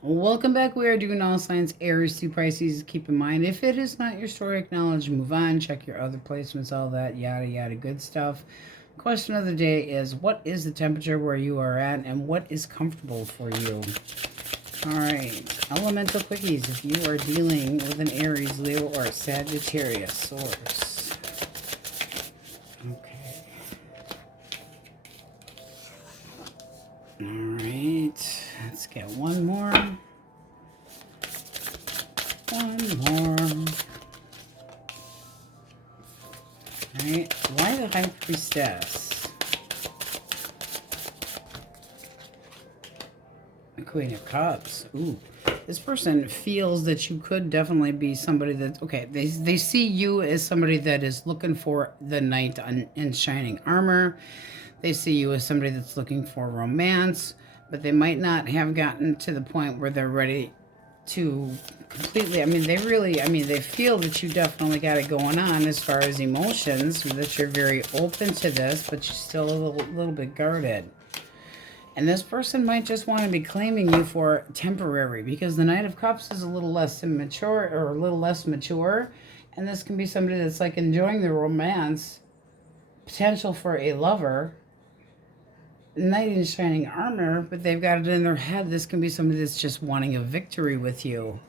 Welcome back. We are doing all signs Aries to Pisces. Keep in mind, if it is not your story, acknowledge, move on, check your other placements, all that yada yada good stuff. Question of the day is, what is the temperature where you are at and what is comfortable for you? All right, elemental quickies. If you are dealing with an Aries, Leo, or Sagittarius source. Okay. All right, let's get one more. One more. Alright, why the High Priestess? The Queen of Cups. Ooh. This person feels that you could definitely be somebody that, okay, they see you as somebody that is looking for the knight in shining armor. They see you as somebody that's looking for romance, but they might not have gotten to the point where they're ready to completely, they feel that you definitely got it going on as far as emotions, that you're very open to this, but you're still a little bit guarded. And this person might just want to be claiming you for temporary, because the Knight of Cups is a little less immature, or a little less mature, and this can be somebody that's like enjoying the romance, potential for a lover, knight in shining armor, but they've got it in their head. This can be somebody that's just wanting a victory with you.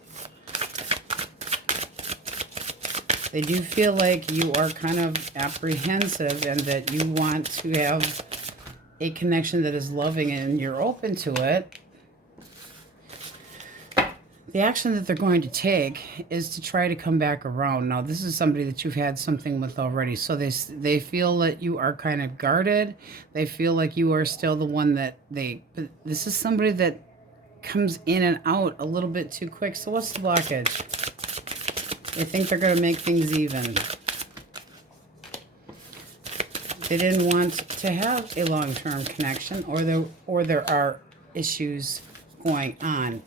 They do feel like you are kind of apprehensive and that you want to have a connection that is loving and you're open to it. The action that they're going to take is to try to come back around. Now, this is somebody that you've had something with already. So they feel that you are kind of guarded. They feel like you are still the one that but this is somebody that comes in and out a little bit too quick. So what's the blockage? They think they're going to make things even. They didn't want to have a long-term connection, or there are issues going on.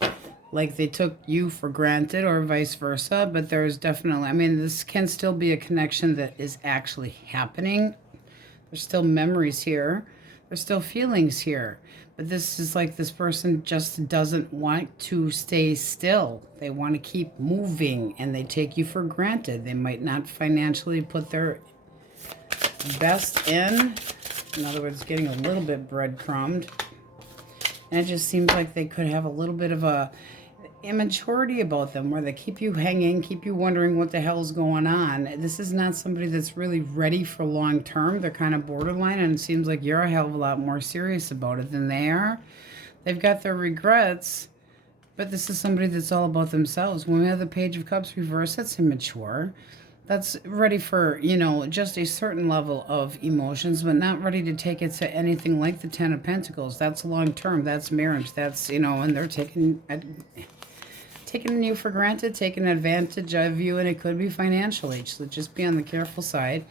Like they took you for granted or vice versa, but there's definitely, this can still be a connection that is actually happening. There's still memories here. There's still feelings here. But this is like this person just doesn't want to stay still. They want to keep moving, and they take you for granted. They might not financially put their best in other words, getting a little bit breadcrumbed. And it just seems like they could have a little bit of a immaturity about them, where they keep you hanging, keep you wondering what the hell's going on. This is not somebody that's really ready for long term. They're kind of borderline, and it seems like you're a hell of a lot more serious about it than they are. They've got their regrets, but this is somebody that's all about themselves. When we have the Page of Cups reversed, that's immature. That's ready for, just a certain level of emotions, but not ready to take it to anything like the Ten of Pentacles. That's long term. That's marriage. That's, and they're taking you for granted, taking advantage of you, and it could be financially. So just be on the careful side.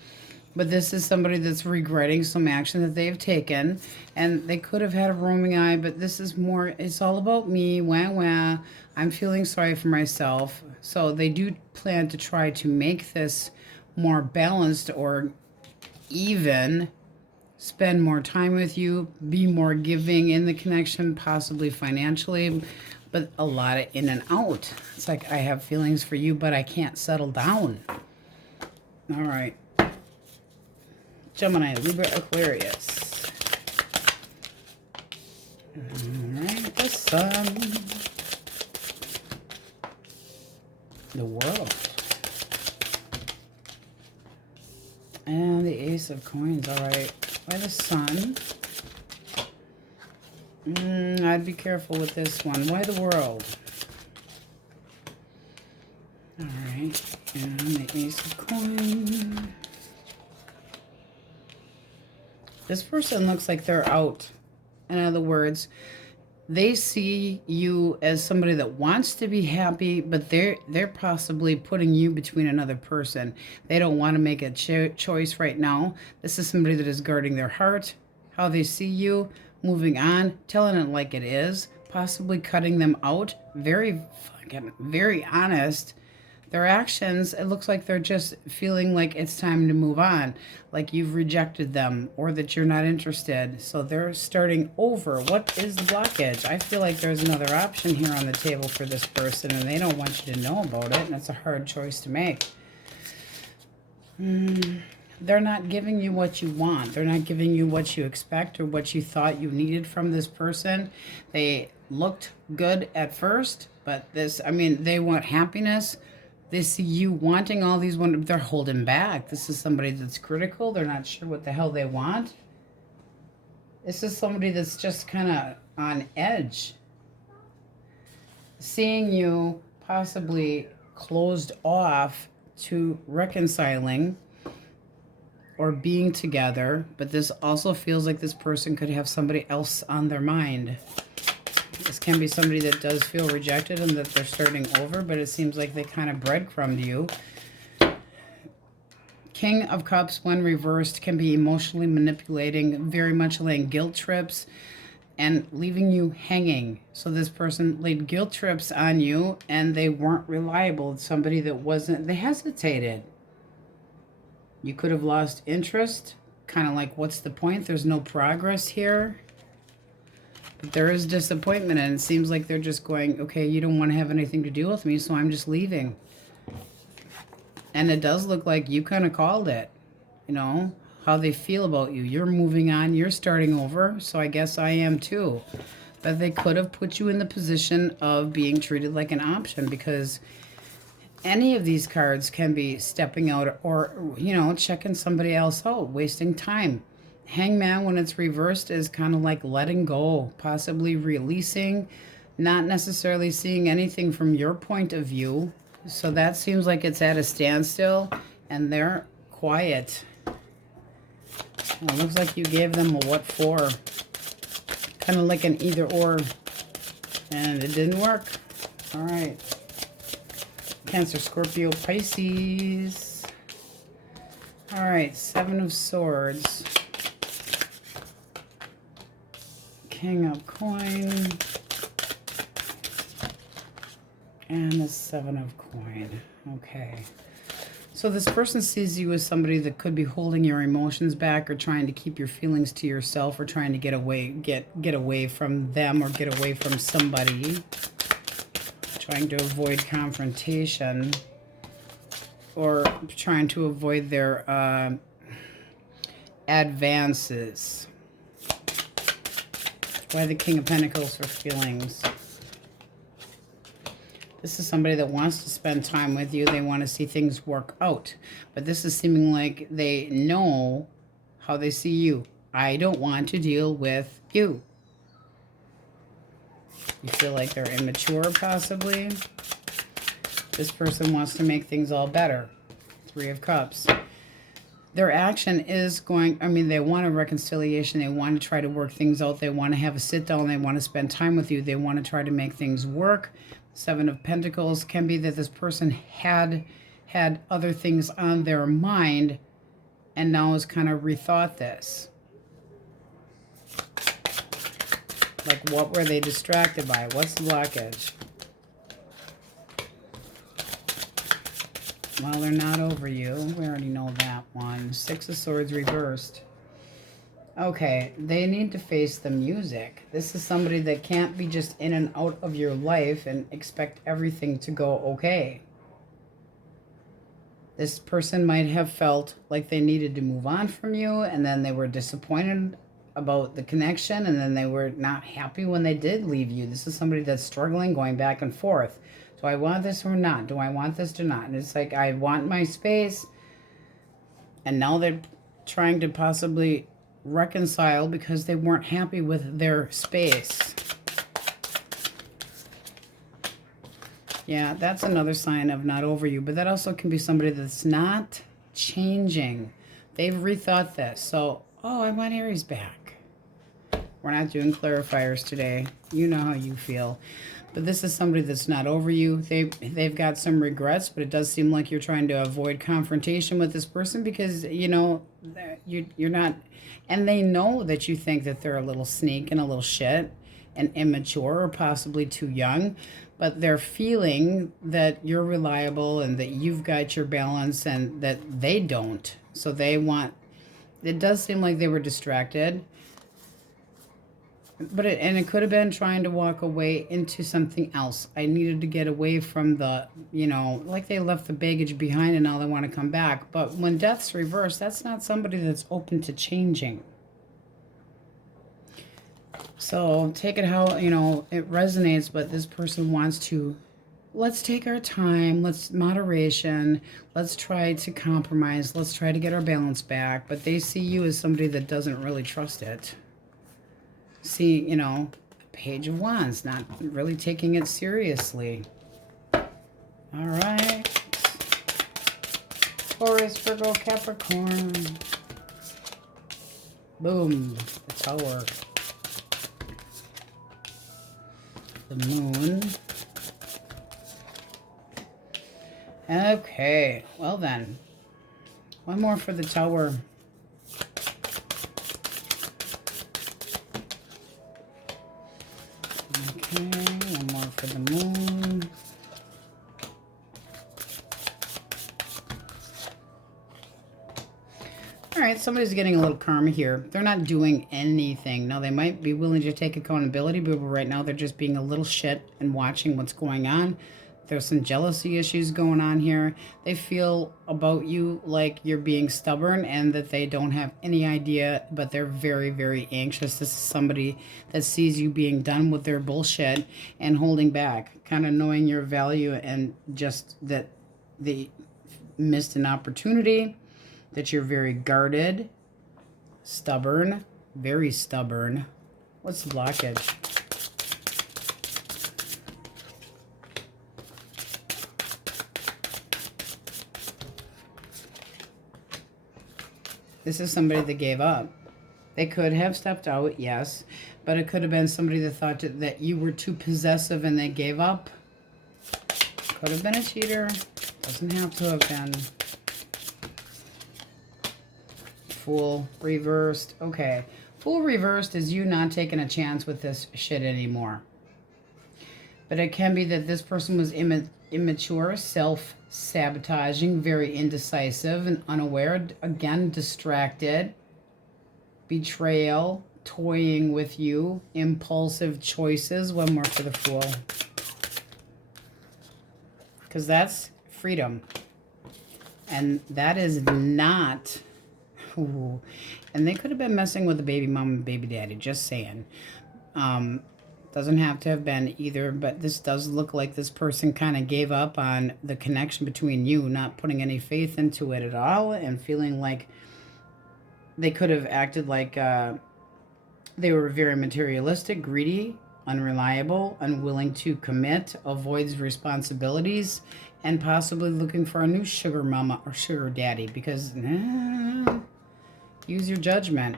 But this is somebody that's regretting some action that they've taken, and they could have had a roaming eye, but this is more, it's all about me, wah wah, I'm feeling sorry for myself. So they do plan to try to make this more balanced or even, spend more time with you, be more giving in the connection, possibly financially, but a lot of in and out. It's like, I have feelings for you, but I can't settle down. All right. Gemini, Libra, Aquarius. All right, the Sun. The World. And the Ace of Coins. All right. By the Sun. I'd be careful with this one. Why the World? All right. And the Ace of Coins. This person looks like they're out. In other words, they see you as somebody that wants to be happy, but they're possibly putting you between another person. They don't want to make a choice right now. This is somebody that is guarding their heart, how they see you, moving on, telling it like it is, possibly cutting them out. Very honest. Their actions, it looks like they're just feeling like it's time to move on, like you've rejected them or that you're not interested. So they're starting over. What is the blockage? I feel like there's another option here on the table for this person, and they don't want you to know about it, and it's a hard choice to make. They're not giving you what you want. They're not giving you what you expect or what you thought you needed from this person. They looked good at first, but this, I mean, they want happiness. They see you wanting all these, they're holding back. This is somebody that's critical. They're not sure what the hell they want. This is somebody that's just kind of on edge. Seeing you possibly closed off to reconciling or being together, but this also feels like this person could have somebody else on their mind. This can be somebody that does feel rejected and that they're starting over, but it seems like they kind of breadcrumbed you. King of Cups, when reversed, can be emotionally manipulating, very much laying guilt trips and leaving you hanging. So this person laid guilt trips on you and they weren't reliable. It's somebody that wasn't, they hesitated. You could have lost interest, kind of like, what's the point? There's no progress here. But there is disappointment, and it seems like they're just going, okay, you don't want to have anything to do with me, so I'm just leaving. And it does look like you kind of called it, you know, how they feel about you. You're moving on, you're starting over, so I guess I am too. But they could have put you in the position of being treated like an option, because any of these cards can be stepping out or, you know, checking somebody else out, wasting time. Hangman, when it's reversed, is kind of like letting go, possibly releasing, not necessarily seeing anything from your point of view. So that seems like it's at a standstill, and they're quiet. It looks like you gave them a what for, kind of like an either or, and it didn't work. All right. Cancer, Scorpio, Pisces. All right, Seven of Swords. King of Coin. And the Seven of Coin. Okay. So this person sees you as somebody that could be holding your emotions back, or trying to keep your feelings to yourself, or trying to get away from them, or get away from somebody. Trying to avoid confrontation, or trying to avoid their advances. Why the King of Pentacles for feelings? This is somebody that wants to spend time with you. They want to see things work out. But this is seeming like they know how they see you. I don't want to deal with you. You feel like they're immature, possibly. This person wants to make things all better. Three of Cups. Their action is going, I mean, they want a reconciliation. They want to try to work things out. They want to have a sit down. They want to spend time with you. They want to try to make things work. Seven of Pentacles can be that this person had other things on their mind and now has kind of rethought this. Like, what were they distracted by? What's the blockage? Well, they're not over you. We already know that one. Six of Swords reversed. Okay, they need to face the music. This is somebody that can't be just in and out of your life and expect everything to go okay. This person might have felt like they needed to move on from you, and then they were disappointed about the connection, and then they were not happy when they did leave you. This is somebody that's struggling, going back and forth. Do I want this or not? Do I want this or not? And it's like, I want my space. And now they're trying to possibly reconcile because they weren't happy with their space. Yeah, that's another sign of not over you. But that also can be somebody that's not changing. They've rethought this. So, oh, I want Aries back. We're not doing clarifiers today. You know how you feel. But this is somebody that's not over you. They've got some regrets, but it does seem like you're trying to avoid confrontation with this person because, you know, you're not, and they know that you think that they're a little sneak and a little shit, and immature or possibly too young, but they're feeling that you're reliable and that you've got your balance and that they don't. So they want, it does seem like they were distracted. But it could have been trying to walk away into something else. I needed to get away from the, like they left the baggage behind and now they want to come back. But when death's reversed, that's not somebody that's open to changing. So take it how, it resonates, but this person wants to, let's take our time, let's moderation, let's try to compromise, let's try to get our balance back. But they see you as somebody that doesn't really trust it. See, Page of Wands, not really taking it seriously. All right. Taurus, Virgo, Capricorn. Boom. The Tower. The Moon. Okay. Well then. One more for the Tower. Okay, one more for the Moon. All right, somebody's getting a little karma here. They're not doing anything. Now, they might be willing to take accountability, but right now they're just being a little shit and watching what's going on. There's some jealousy issues going on here. They feel about you like you're being stubborn and that they don't have any idea, but they're very, very anxious. This is somebody that sees you being done with their bullshit and holding back, kind of knowing your value and just that they missed an opportunity, that you're very guarded, stubborn, very stubborn. What's the blockage? This is somebody that gave up. They could have stepped out, yes, but it could have been somebody that thought that you were too possessive and they gave up. Could have been a cheater. Doesn't have to have been. Fool reversed. Okay. Fool reversed is you not taking a chance with this shit anymore. But it can be that this person was immature, self-sabotaging, very indecisive and unaware. Again, distracted. Betrayal, toying with you, impulsive choices. One more for the Fool. Because that's freedom. And that is not... Ooh. And they could have been messing with the baby mom and baby daddy, just saying. Doesn't have to have been either, but this does look like this person kind of gave up on the connection between you, not putting any faith into it at all, and feeling like they could have acted like they were very materialistic, greedy, unreliable, unwilling to commit, avoids responsibilities, and possibly looking for a new sugar mama or sugar daddy, because use your judgment.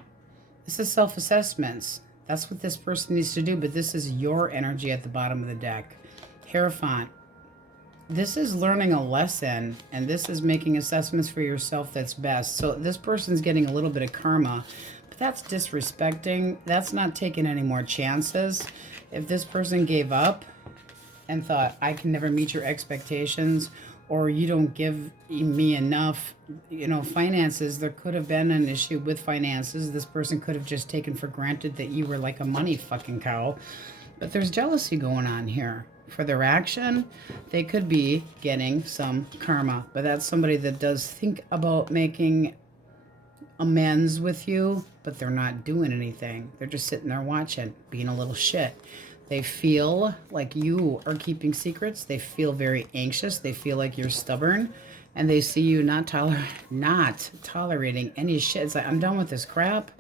This is self-assessments. That's what this person needs to do, but this is your energy at the bottom of the deck. Hierophant. This is learning a lesson, and this is making assessments for yourself that's best. So this person's getting a little bit of karma, but that's disrespecting. That's not taking any more chances. If this person gave up and thought, I can never meet your expectations, or you don't give me enough, finances, there could have been an issue with finances. This person could have just taken for granted that you were like a money fucking cow. But there's jealousy going on here. For their action, they could be getting some karma. But that's somebody that does think about making amends with you, but they're not doing anything. They're just sitting there watching, being a little shit. They feel like you are keeping secrets. They feel very anxious. They feel like you're stubborn. And they see you not tolerating any shit. It's like, I'm done with this crap.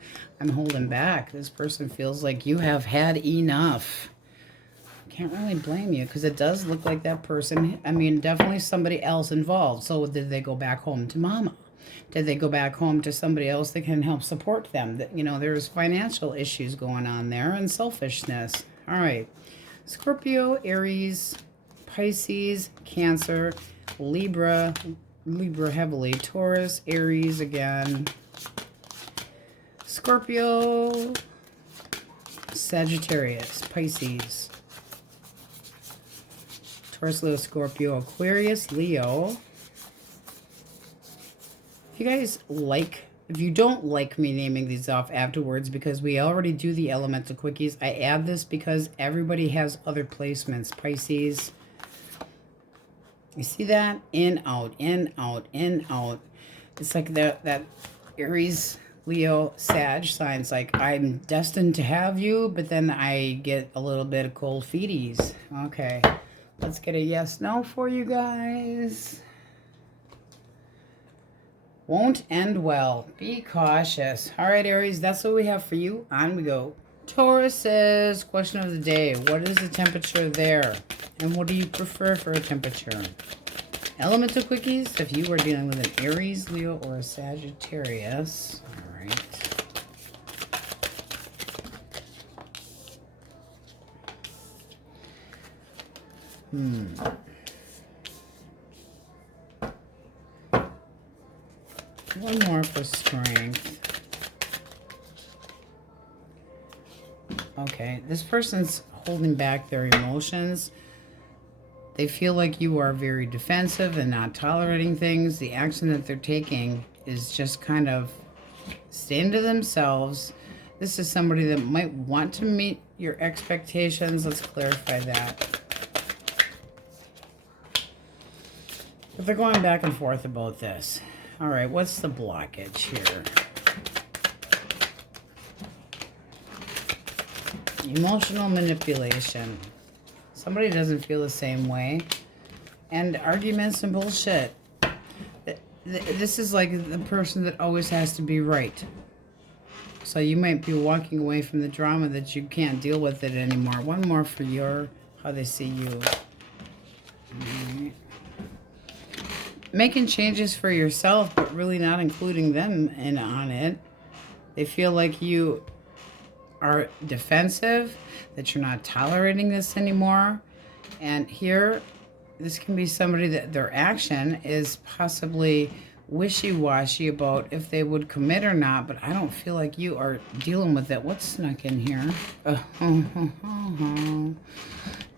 I'm holding back. This person feels like you have had enough. Can't really blame you, because it does look like that person, definitely somebody else involved. So did they go back home to mama? Did they go back home to somebody else that can help support them? That, there's financial issues going on there and selfishness. All right, Scorpio, Aries, Pisces, Cancer, Libra heavily, Taurus, Aries again, Scorpio, Sagittarius, Pisces, Taurus, Leo, Scorpio, Aquarius, Leo. If you guys like, if you don't like me naming these off afterwards, because we already do the elemental quickies, I add this because everybody has other placements. Pisces, you see that? In, out, in, out, in, out. It's like that Aries, Leo, Sag signs. Like, I'm destined to have you, but then I get a little bit of cold feeties. Okay, let's get a yes, no for you guys. Won't end well. Be cautious. All right, Aries, that's what we have for you. On we go. Taurus says, question of the day. What is the temperature there? And what do you prefer for a temperature? Elemental quickies, if you are dealing with an Aries, Leo, or a Sagittarius. All right. One more for strength. Okay, this person's holding back their emotions. They feel like you are very defensive and not tolerating things. The action that they're taking is just kind of staying to themselves. This is somebody that might want to meet your expectations. Let's clarify that. But they're going back and forth about this. All right, what's the blockage here? Emotional manipulation. Somebody doesn't feel the same way. And arguments and bullshit. This is like the person that always has to be right. So you might be walking away from the drama that you can't deal with it anymore. One more for how they see you. All right. Making changes for yourself, but really not including them in on it. They feel like you are defensive, that you're not tolerating this anymore. And here, this can be somebody that their action is possibly wishy-washy about if they would commit or not, but I don't feel like you are dealing with it. What's snuck in here?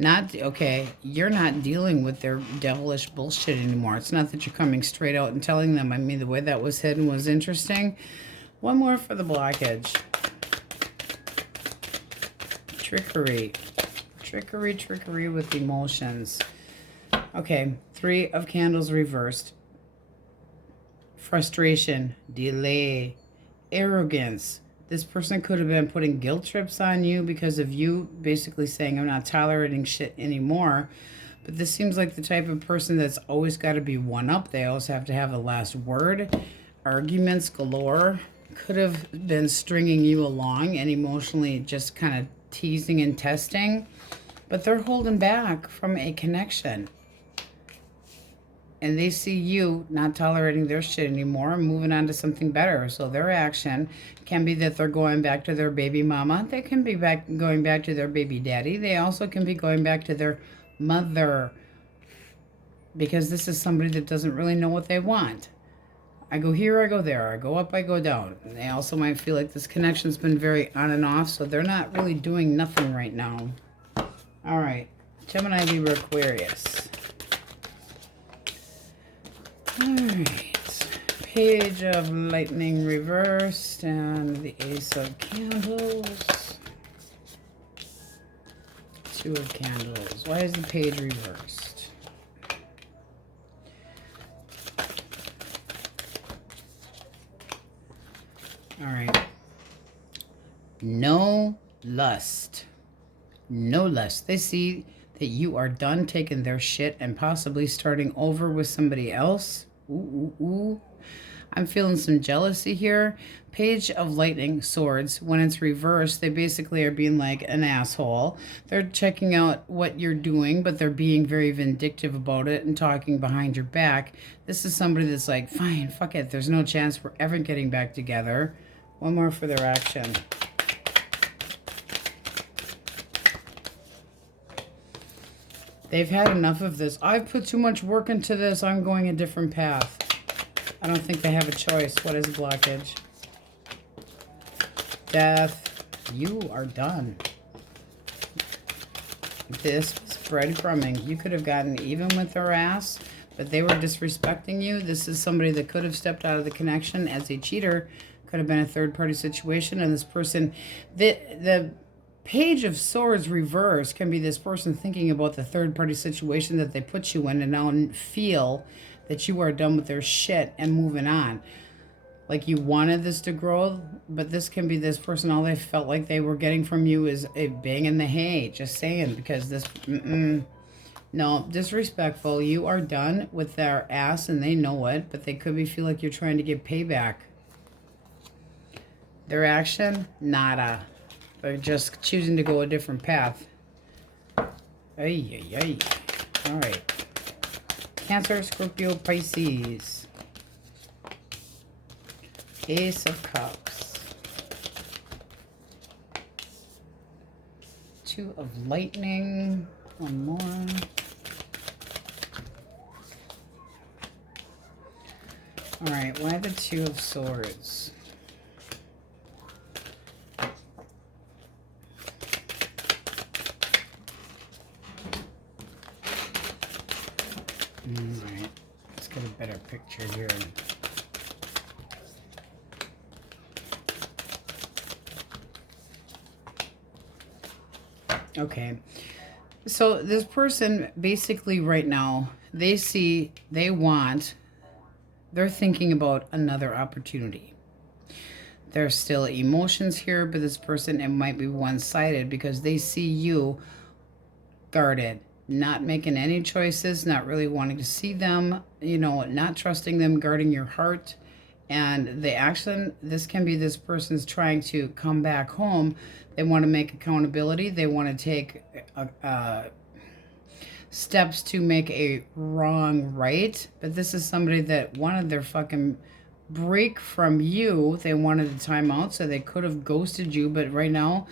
Okay, you're not dealing with their devilish bullshit anymore. It's not that you're coming straight out and telling them. I mean, the way that was hidden was interesting. One more for the blockage. Trickery. Trickery with emotions. Okay, 3 of Candles reversed. Frustration, delay, arrogance. This person could have been putting guilt trips on you because of you basically saying, I'm not tolerating shit anymore. But this seems like the type of person that's always got to be one up. They always have to have the last word. Arguments galore. Could have been stringing you along and emotionally just kind of teasing and testing. But they're holding back from a connection. And they see you not tolerating their shit anymore and moving on to something better. So their action can be that they're going back to their baby mama. They can be going back to their baby daddy. They also can be going back to their mother. Because this is somebody that doesn't really know what they want. I go here, I go there. I go up, I go down. And they also might feel like this connection's been very on and off. So they're not really doing nothing right now. All right. Gemini, Libra, Aquarius. Alright, Page of Lightning reversed and the Ace of Candles. 2 of Candles. Why is the page reversed? Alright. No lust. No lust. They see that you are done taking their shit and possibly starting over with somebody else. Ooh. I'm feeling some jealousy here. Page of Lightning, Swords. When it's reversed, they basically are being like an asshole. They're checking out what you're doing, but they're being very vindictive about it and talking behind your back. This is somebody that's like, fine, fuck it. There's no chance we're ever getting back together. One more for their action. They've had enough of this. I've put too much work into this. I'm going a different path. I don't think they have a choice. What is blockage? Death. You are done. this was breadcrumbing. You could have gotten even with their ass, but they were disrespecting you. This is somebody that could have stepped out of the connection as a cheater. Could have been a third-party situation, and this person, the Page of Swords reverse can be this person thinking about the third-party situation that they put you in and now feel that you are done with their shit and moving on. Like you wanted this to grow, but this can be this person, all they felt like they were getting from you is a bang in the hay. Just saying, because this, no, disrespectful. You are done with their ass and they know it, but they could be feel like you're trying to get payback. Their action, nada. They're just choosing to go a different path. Ay, ay, ay. All right. Cancer, Scorpio, Pisces. Ace of Cups. Two of Lightning. One more. All right, why the Two of Swords? Alright, let's get a better picture here. Okay, so this person basically right now, they're thinking about another opportunity. There's still emotions here, but this person, it might be one-sided because they see you guarded. Not making any choices, not really wanting to see them, you know, not trusting them, guarding your heart. And the action, this can be this person's trying to come back home. They want to make accountability. They want to take steps to make a wrong right. But this is somebody that wanted their fucking break from you. They wanted a time out, so they could have ghosted you. But right now,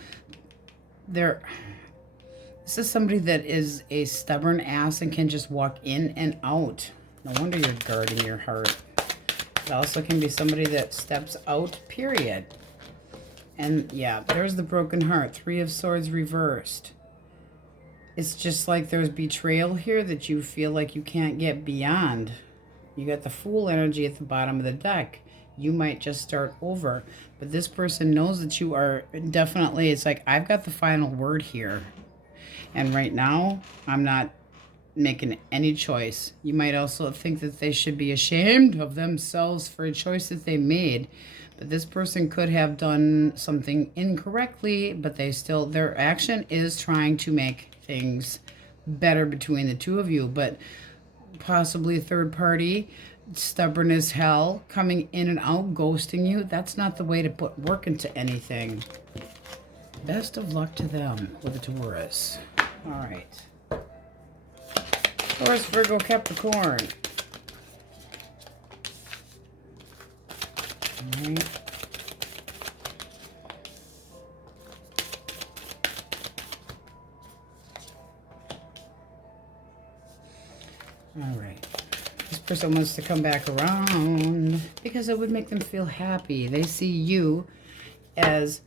this is somebody that is a stubborn ass and can just walk in and out. No wonder you're guarding your heart. It also can be somebody that steps out, period. And yeah, there's the broken heart. Three of Swords reversed. It's just like there's betrayal here that you feel like you can't get beyond. You got the Fool energy at the bottom of the deck. You might just start over. But this person knows that you are definitely, it's like, I've got the final word here. And right now, I'm not making any choice. You might also think that they should be ashamed of themselves for a choice that they made. But this person could have done something incorrectly, but their action is trying to make things better between the two of you. But possibly a third party, stubborn as hell, coming in and out, ghosting you. That's not the way to put work into anything. Best of luck to them with a Taurus. All right. Taurus, Virgo, Capricorn. All right. All right. This person wants to come back around because it would make them feel happy. They see you as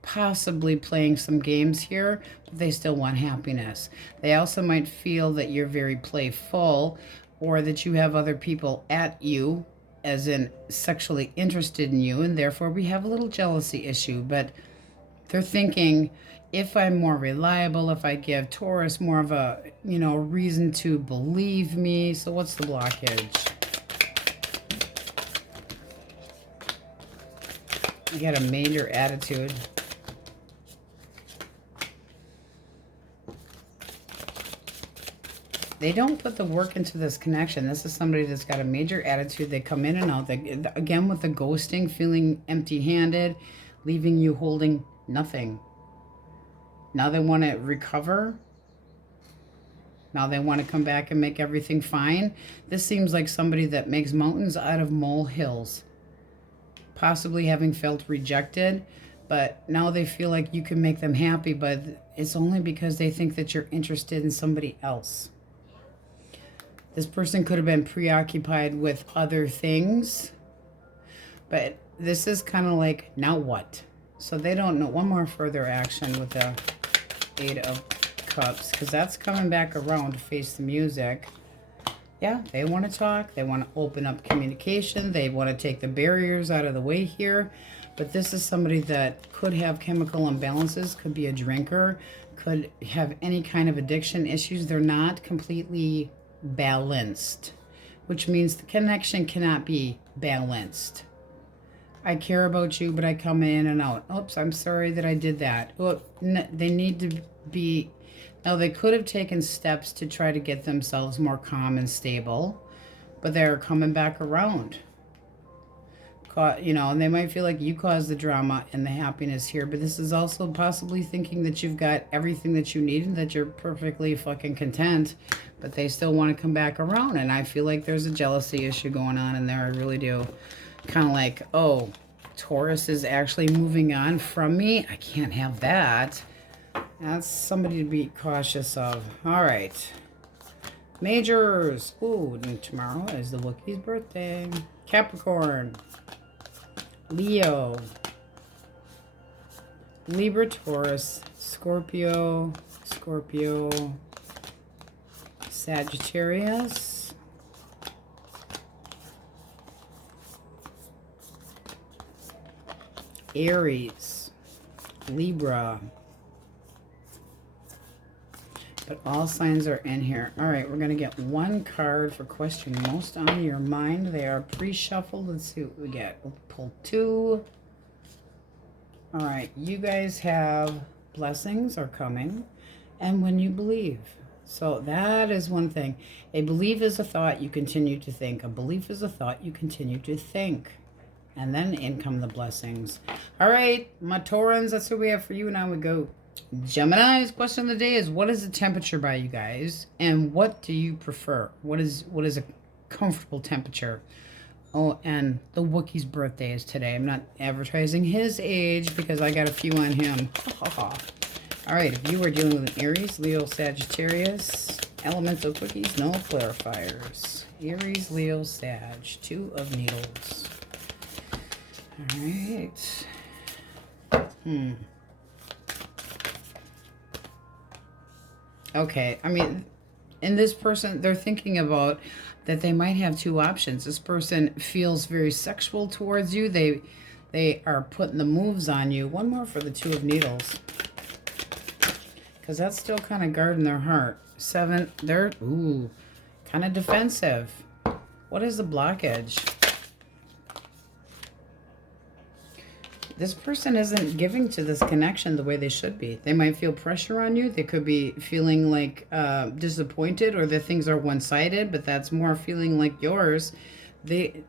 possibly playing some games here, but they still want happiness. They also might feel that you're very playful or that you have other people at you, as in sexually interested in you, and therefore we have a little jealousy issue. But they're thinking, if I'm more reliable, if I give Taurus more of a, you know, reason to believe me. So what's the blockage? I got a major attitude. They don't put the work into this connection. This is somebody that's got a major attitude. They come in and out. They, again, with the ghosting, feeling empty-handed, leaving you holding nothing. Now they want to recover. Now they want to come back and make everything fine. This seems like somebody that makes mountains out of molehills. Possibly having felt rejected, but now they feel like you can make them happy, but it's only because they think that you're interested in somebody else. This person could have been preoccupied with other things, but this is kind of like, now what? So they don't know. One more further action with the Eight of Cups, because that's coming back around to face the music. Yeah, they want to talk. They want to open up communication. They want to take the barriers out of the way here. But this is somebody that could have chemical imbalances, could be a drinker, could have any kind of addiction issues. They're not completely balanced, which means the connection cannot be balanced. I care about you, but I come in and out. Oops, I'm sorry that I did that. Oh, they need to be... Now, they could have taken steps to try to get themselves more calm and stable, but they're coming back around. You know, and they might feel like you caused the drama and the happiness here, but this is also possibly thinking that you've got everything that you need and that you're perfectly fucking content, but they still want to come back around, and I feel like there's a jealousy issue going on in there. I really do. Kind of like, oh, Taurus is actually moving on from me. I can't have that. That's somebody to be cautious of. All right. Majors. Ooh, and tomorrow is the Wookiee's birthday. Capricorn. Leo. Libra, Taurus. Scorpio. Sagittarius. Aries. Libra. But all signs are in here. All right, we're going to get one card for question most on your mind. They are pre-shuffled. Let's see what we get. We'll pull two. All right, you guys have blessings are coming. And when you believe. So that is one thing. A belief is a thought you continue to think. A belief is a thought you continue to think. And then in come the blessings. All right, my Taurans, that's what we have for you. Now we go. Gemini's question of the day is, what is the temperature by you guys? And what do you prefer? What is a comfortable temperature? Oh, and the Wookiee's birthday is today. I'm not advertising his age because I got a few on him. All right, if you are dealing with an Aries, Leo, Sagittarius, elemental quickies, no clarifiers. Aries, Leo, Sag, 2 of Needles. All right. Okay, I mean, in this person, they're thinking about that they might have two options. This person feels very sexual towards you. They are putting the moves on you. One more for the 2 of Needles. Because that's still kind of guarding their heart. 7, they're, ooh, kind of defensive. What is the blockage? This person isn't giving to this connection the way they should be. They might feel pressure on you. They could be feeling like disappointed, or that things are one-sided, but that's more feeling like yours. They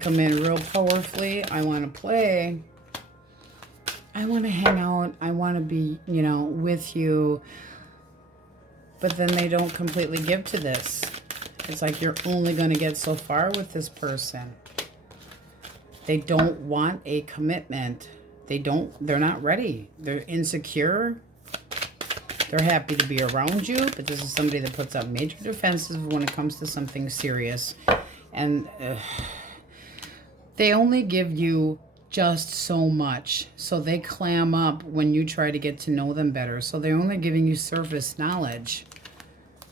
come in real powerfully. I want to play. I want to hang out. I want to be, you know, with you. But then they don't completely give to this. It's like you're only going to get so far with this person. They don't want a commitment. They're not ready. They're insecure. They're happy to be around you, but this is somebody that puts up major defenses when it comes to something serious. And they only give you just so much. So they clam up when you try to get to know them better. So they're only giving you surface knowledge.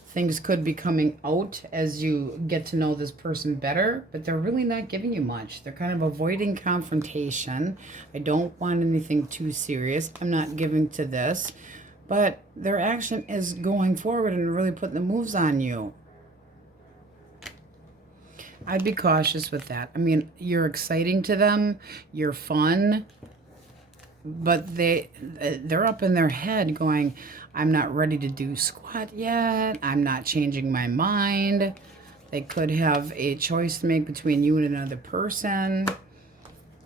Things could be coming out as you get to know this person better, but they're really not giving you much. They're kind of avoiding confrontation. I don't want anything too serious. I'm not giving to this. But their action is going forward and really putting the moves on you. I'd be cautious with that. I mean, you're exciting to them. You're fun. But they're up in their head going, I'm not ready to do squat yet. I'm not changing my mind. They could have a choice to make between you and another person.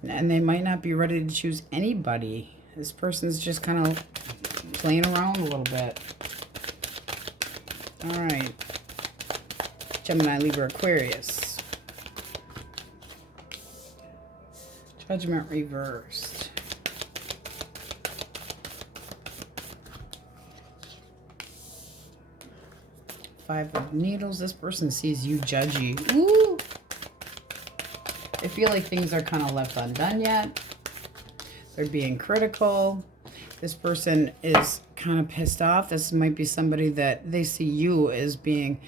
And they might not be ready to choose anybody. This person's just kind of playing around a little bit. All right. Gemini, Libra, Aquarius. Judgment reversed. 5 of Needles. This person sees you judgy. Ooh! I feel like things are kind of left undone yet. They're being critical. This person is kind of pissed off. This might be somebody that they see you as being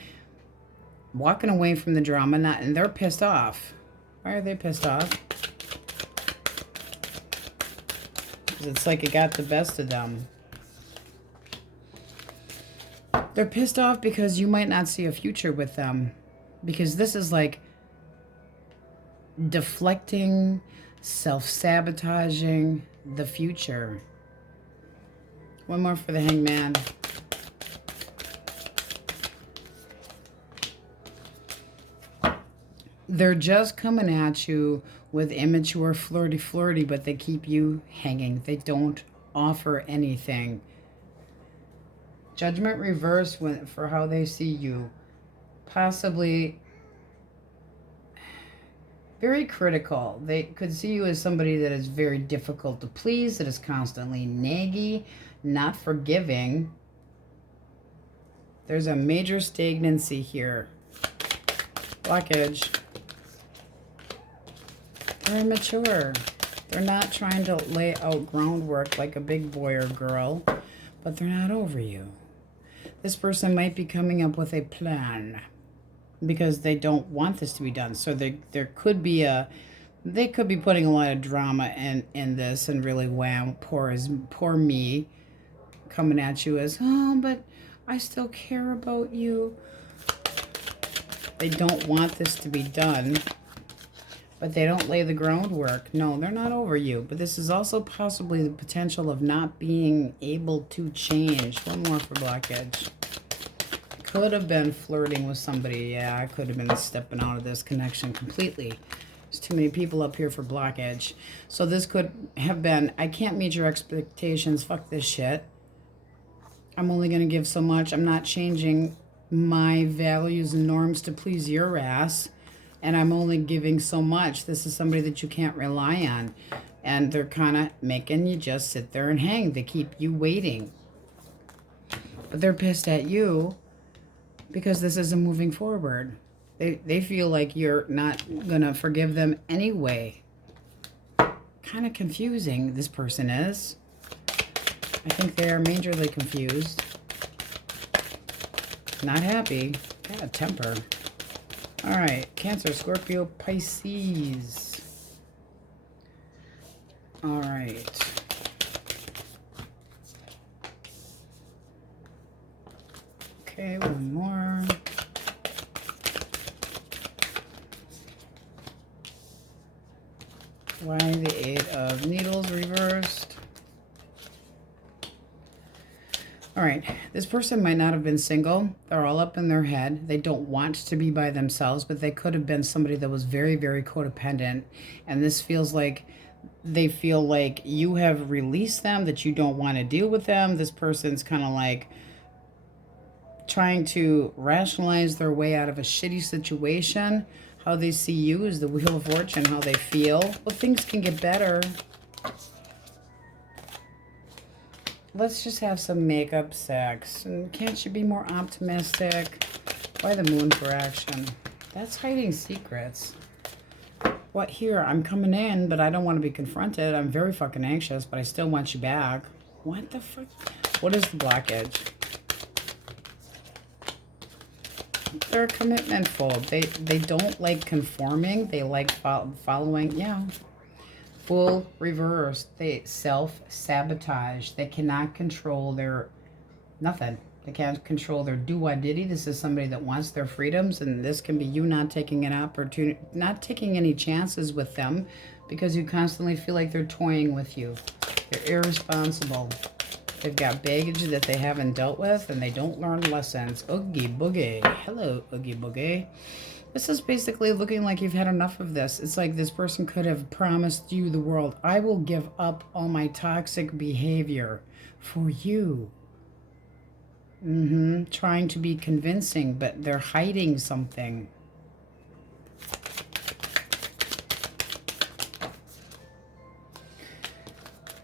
walking away from the drama, and they're pissed off. Why are they pissed off? Because it's like it got the best of them. They're pissed off because you might not see a future with them. Because this is like deflecting, self-sabotaging the future. One more for the Hangman. They're just coming at you with immature flirty, but they keep you hanging. They don't offer anything. Judgment reverse for how they see you. Possibly very critical. They could see you as somebody that is very difficult to please, that is constantly naggy, not forgiving. There's a major stagnancy here. Blockage. They're immature. They're not trying to lay out groundwork like a big boy or girl, but they're not over you. This person might be coming up with a plan because they don't want this to be done. So there could be they could be putting a lot of drama in this, and really, wham, poor me, coming at you as, oh, but I still care about you. They don't want this to be done, but they don't lay the groundwork. No, they're not over you. But this is also possibly the potential of not being able to change. One more for blockage. Could have been flirting with somebody. Yeah, I could have been stepping out of this connection completely. There's too many people up here for blockage. So this could have been, I can't meet your expectations. Fuck this shit. I'm only going to give so much. I'm not changing my values and norms to please your ass. And I'm only giving so much. This is somebody that you can't rely on. And they're kind of making you just sit there and hang. They keep you waiting. But they're pissed at you because this isn't moving forward. They feel like you're not going to forgive them anyway. Kind of confusing, this person is. I think they are majorly confused. Not happy. Got a temper. All right, Cancer, Scorpio, Pisces. All right. Okay, one more. Why the Eight of Needles reversed? All right, this person might not have been single. They're all up in their head. They don't want to be by themselves, but they could have been somebody that was very, very codependent. And this feels like they feel like you have released them, that you don't want to deal with them. This person's kind of like trying to rationalize their way out of a shitty situation. How they see you is the Wheel of Fortune, how they feel. Well, things can get better. Let's just have some makeup sex. And can't you be more optimistic? Why the Moon for action? That's hiding secrets. What here? I'm coming in, but I don't want to be confronted. I'm very fucking anxious, but I still want you back. What the fuck? What is the blockage? They're a commitment phobe. They don't like conforming. They like following. Yeah. Full reverse. They self-sabotage. They cannot control their nothing. They can't control their do-I-diddy. This is somebody that wants their freedoms, and this can be you not taking an opportunity, not taking any chances with them because you constantly feel like they're toying with you. They're irresponsible. They've got baggage that they haven't dealt with, and they don't learn lessons. Oogie boogie. Hello, Oogie boogie. This is basically looking like you've had enough of this. It's like this person could have promised you the world. I will give up all my toxic behavior for you. Trying to be convincing, but they're hiding something.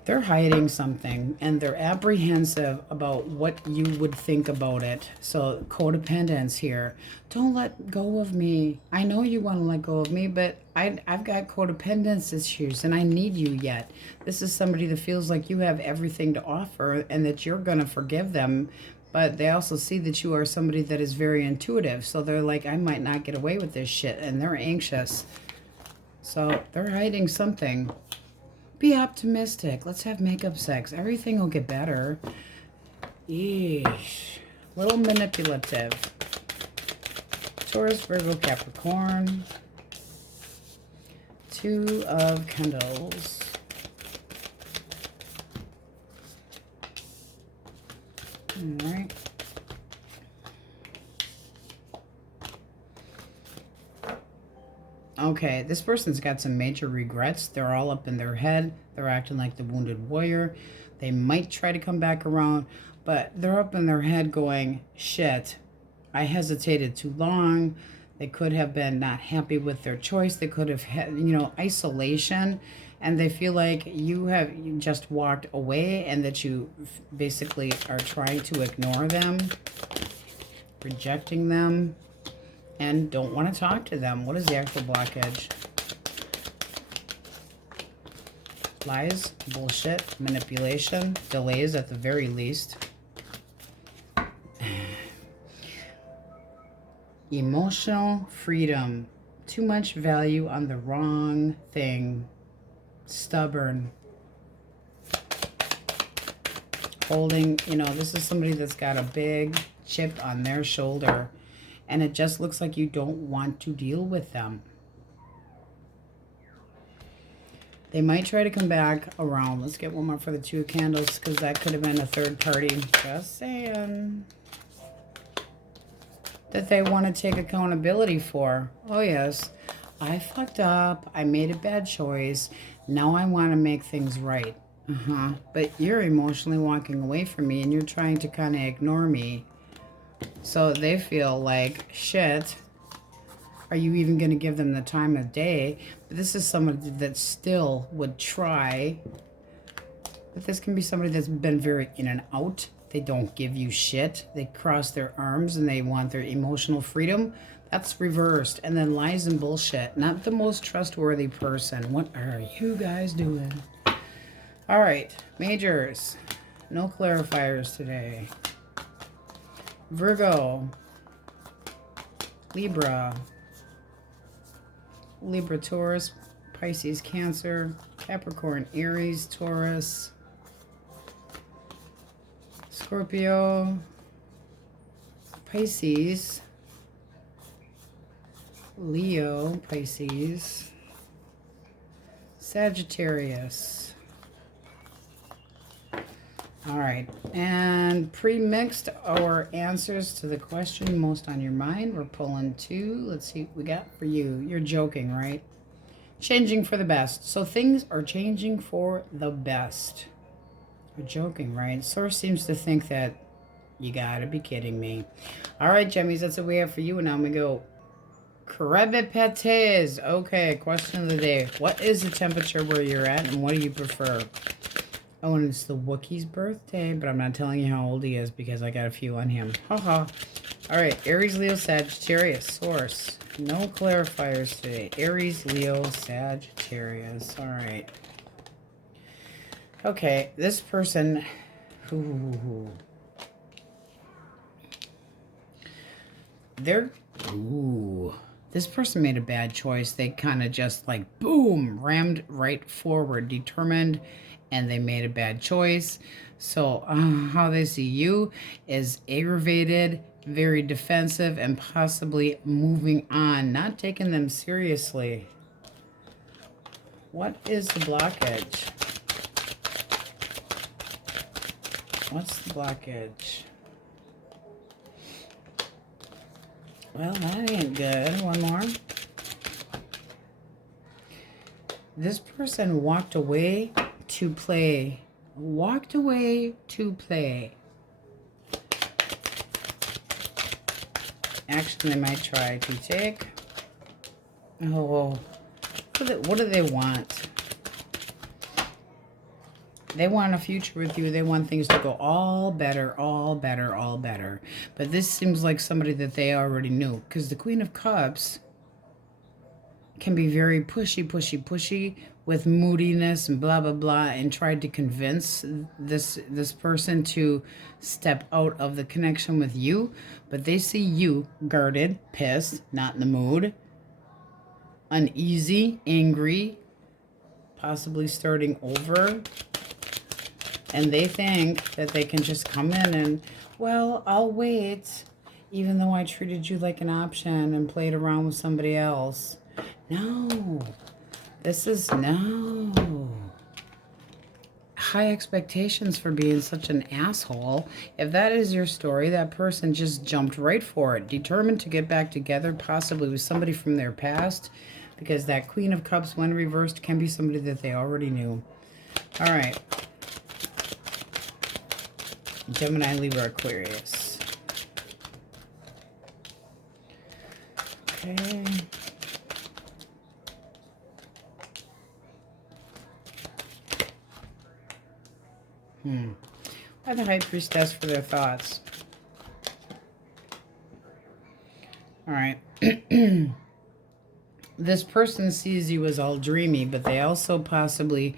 They're hiding something, and they're apprehensive about what you would think about it. So codependence here. Don't let go of me. I know you want to let go of me, but I've got codependence issues, and I need you yet. This is somebody that feels like you have everything to offer and that you're going to forgive them, but they also see that you are somebody that is very intuitive. So they're like, I might not get away with this shit, and they're anxious. So they're hiding something. Be optimistic. Let's have makeup sex. Everything will get better. Yeesh. Little manipulative. Taurus, Virgo, Capricorn. Two of Candles. All right. Okay, this person's got some major regrets. They're all up in their head. They're acting like the wounded warrior. They might try to come back around, but they're up in their head going, shit, I hesitated too long. They could have been not happy with their choice. They could have had, isolation. And they feel like you just walked away and that you basically are trying to ignore them, rejecting them, and don't want to talk to them. What is the actual blockage? Lies, bullshit, manipulation, delays at the very least. Emotional freedom. Too much value on the wrong thing. Stubborn. Holding, this is somebody that's got a big chip on their shoulder. And it just looks like you don't want to deal with them. They might try to come back around. Let's get one more for the Two of Candles, because that could have been a third party. Just saying. That they want to take accountability for. Oh, yes. I fucked up. I made a bad choice. Now I want to make things right. But you're emotionally walking away from me, and you're trying to kind of ignore me. So they feel like, shit, are you even going to give them the time of day? But this is somebody that still would try. But this can be somebody that's been very in and out. They don't give you shit. They cross their arms and they want their emotional freedom. That's reversed. And then lies and bullshit. Not the most trustworthy person. What are you guys doing? All right, majors. No clarifiers today. Virgo, Libra, Taurus, Pisces, Cancer, Capricorn, Aries, Taurus, Scorpio, Pisces, Leo, Pisces, Sagittarius. All right, and pre-mixed our answers to the question most on your mind. We're pulling two. Let's see what we got for you. You're joking, right? Changing for the best. So things are changing for the best. You're joking, right? Source seems to think that you gotta be kidding me. All right, Gemmies, that's what we have for you. And now we go. Crevettes. Okay, question of the day. What is the temperature where you're at, and what do you prefer? Oh, and it's the Wookiee's birthday, but I'm not telling you how old he is because I got a few on him. Haha. All right, Aries, Leo, Sagittarius. Source. No clarifiers today. Aries, Leo, Sagittarius. All right. Okay, this person. This person made a bad choice. They kind of just like, boom, rammed right forward, determined, and they made a bad choice. So how they see you is aggravated, very defensive, and possibly moving on, not taking them seriously. What is the blockage? What's the blockage? Well, that ain't good. One more. This person walked away to play. Walked away to play. Action they might try to take. Oh, what do they want? They want a future with you. They want things to go all better, all better, all better. But this seems like somebody that they already knew. Because the Queen of Cups can be very pushy, pushy, pushy with moodiness and blah, blah, blah, and tried to convince this person to step out of the connection with you. But they see you guarded, pissed, not in the mood, uneasy, angry, possibly starting over. And they think that they can just come in and, well, I'll wait, even though I treated you like an option and played around with somebody else. No. This is no. High expectations for being such an asshole. If that is your story, that person just jumped right for it. Determined to get back together, possibly with somebody from their past. Because that Queen of Cups, when reversed, can be somebody that they already knew. All right. Gemini, Libra, Aquarius. Okay. Why the High Priestess for their thoughts? All right. This person sees you as all dreamy, but they also possibly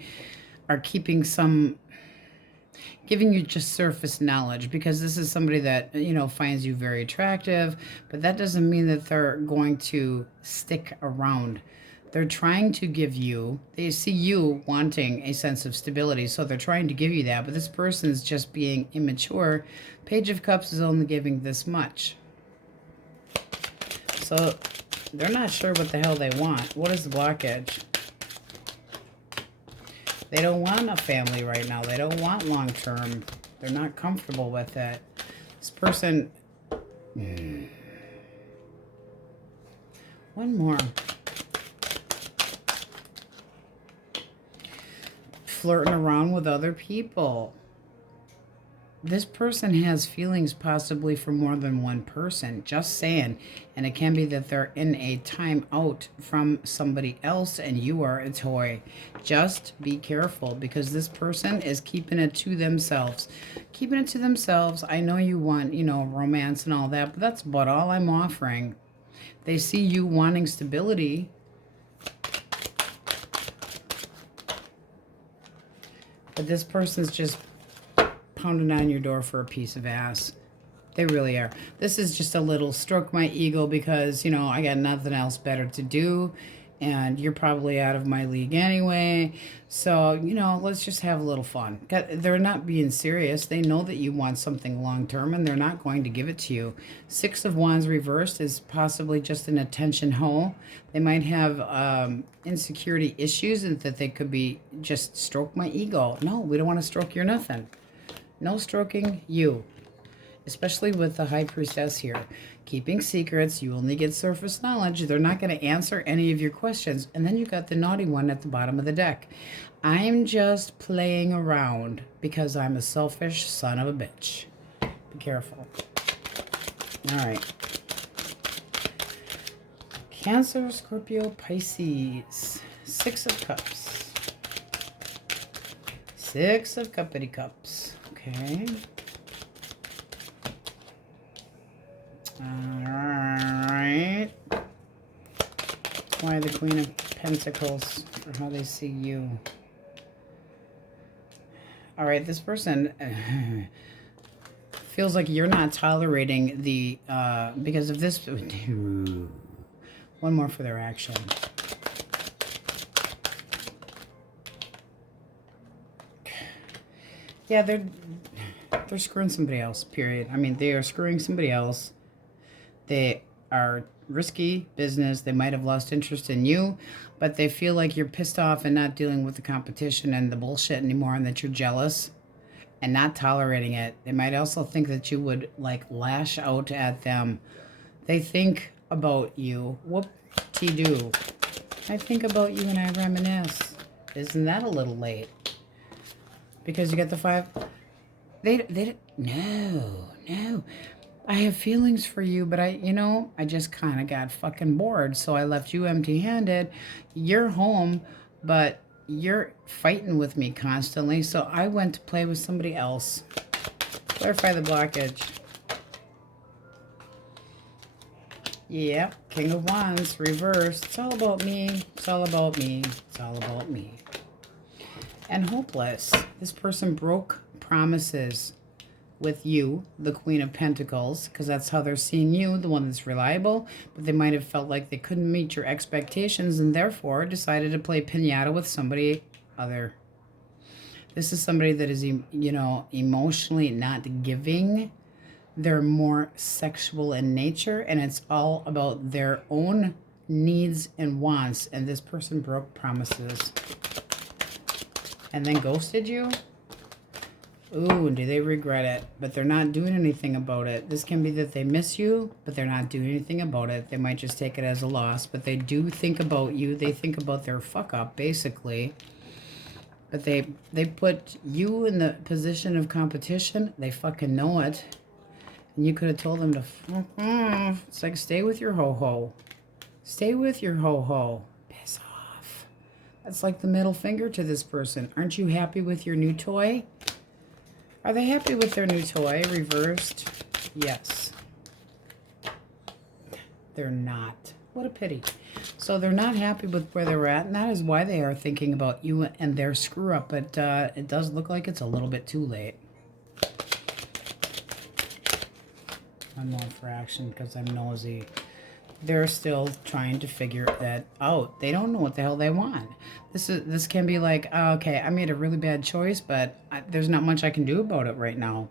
are keeping some, giving you just surface knowledge, because this is somebody that, you know, finds you very attractive, but that doesn't mean that they're going to stick around. They're trying to give you, they see you wanting a sense of stability, so they're trying to give you that, but this person's just being immature. Page of Cups is only giving this much. So they're not sure what the hell they want. What is the blockage? They don't want a family right now. They don't want long-term. They're not comfortable with it. This person... One more. Flirting around with other people. This person has feelings possibly for more than one person. Just saying. And it can be that they're in a time out from somebody else and you are a toy. Just be careful, because this person is keeping it to themselves. Keeping it to themselves. I know you want, you know, romance and all that, but that's about all I'm offering. They see you wanting stability. But this person's just pounding on your door for a piece of ass. They really are. This is just a little stroke my ego because, you know, I got nothing else better to do. And you're probably out of my league anyway. So, you know, let's just have a little fun. They're not being serious. They know that you want something long-term and they're not going to give it to you. Six of Wands reversed is possibly just an attention hole. They might have insecurity issues and that they could be just stroke my ego. No, we don't want to stroke your nothing. No stroking you. Especially with the High Priestess here. Keeping secrets, you only get surface knowledge. They're not going to answer any of your questions. And then you got the naughty one at the bottom of the deck. I'm just playing around because I'm a selfish son of a bitch. Be careful. All right. Cancer, Scorpio, Pisces. Six of Cups. Six of Cuppity Cups. Okay. Alright. Why the Queen of Pentacles, for how they see you. Alright, this person feels like you're not tolerating the, because of this. One more for their action. Yeah, they're screwing somebody else, period. I mean, they are screwing somebody else. They are risky business. They might have lost interest in you, but they feel like you're pissed off and not dealing with the competition and the bullshit anymore, and that you're jealous and not tolerating it. They might also think that you would, like, lash out at them. They think about you. Whoop-de-doo. I think about you and I reminisce. Isn't that a little late? Because you got the five... No. I have feelings for you, but I just kind of got fucking bored. So I left you empty-handed. You're home, but you're fighting with me constantly, so I went to play with somebody else. Clarify the blockage. Yep, King of Wands, reversed. It's all about me. It's all about me. It's all about me. And hopeless. This person broke promises with you, the Queen of Pentacles, because that's how they're seeing you, the one that's reliable, but they might have felt like they couldn't meet your expectations and therefore decided to play piñata with somebody other. This is somebody that is, you know, emotionally not giving. They're more sexual in nature, and it's all about their own needs and wants, and this person broke promises and then ghosted you. Ooh, do they regret it? But they're not doing anything about it. This can be that they miss you, but they're not doing anything about it. They might just take it as a loss, but they do think about you. They think about their fuck up, basically. But they put you in the position of competition. They fucking know it. And you could have told them to, it's like, stay with your ho-ho. Stay with your ho-ho. Piss off. That's like the middle finger to this person. Aren't you happy with your new toy? Are they happy with their new toy? Reversed? Yes. They're not. What a pity. So they're not happy with where they're at, and that is why they are thinking about you and their screw up. But it does look like it's a little bit too late. I'm more for action because I'm nosy. They're still trying to figure that out. They don't know what the hell they want. This can be like, oh, okay, I made a really bad choice, but there's not much I can do about it right now.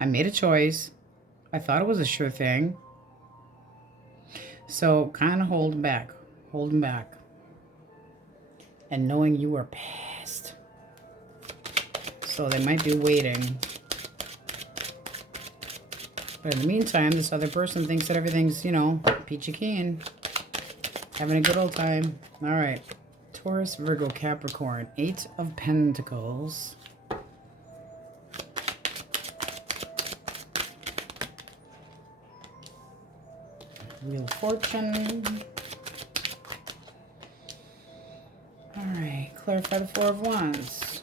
I made a choice. I thought it was a sure thing. So kind of hold them back. Hold them back. And knowing you are pissed. So they might be waiting. But in the meantime, this other person thinks that everything's, you know, peachy keen. Having a good old time. All right. Taurus, Virgo, Capricorn. 8 of Pentacles. Wheel of Fortune. All right. Clarify the 4 of Wands.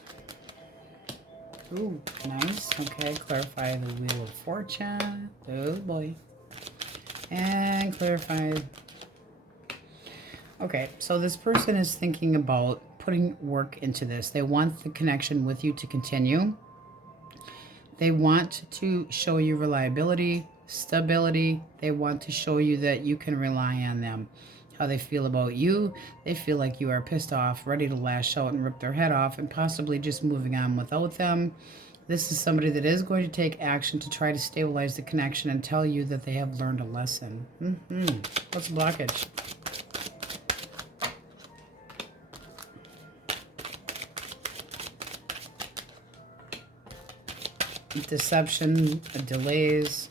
Ooh, nice. Okay, clarify the Wheel of Fortune. Oh boy. And clarify. Okay, so this person is thinking about putting work into this. They want the connection with you to continue. They want to show you reliability, stability. They want to show you that you can rely on them. How they feel about you. They feel like you are pissed off, ready to lash out and rip their head off, and possibly just moving on without them. This is somebody that is going to take action to try to stabilize the connection and tell you that they have learned a lesson. What's the blockage? Deception, delays.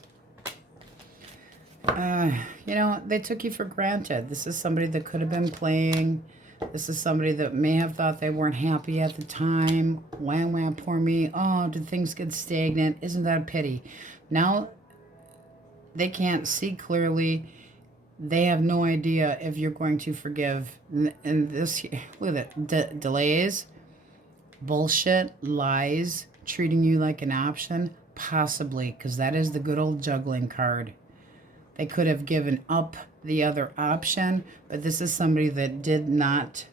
You know, they took you for granted. This is somebody that could have been playing. This is somebody that may have thought they weren't happy at the time. Wham, wham, poor me. Oh, did things get stagnant? Isn't that a pity? Now, they can't see clearly. They have no idea if you're going to forgive. And this, look at that. Delays, bullshit, lies, treating you like an option. Possibly, because that is the good old juggling card. They could have given up the other option, but this is somebody that did not.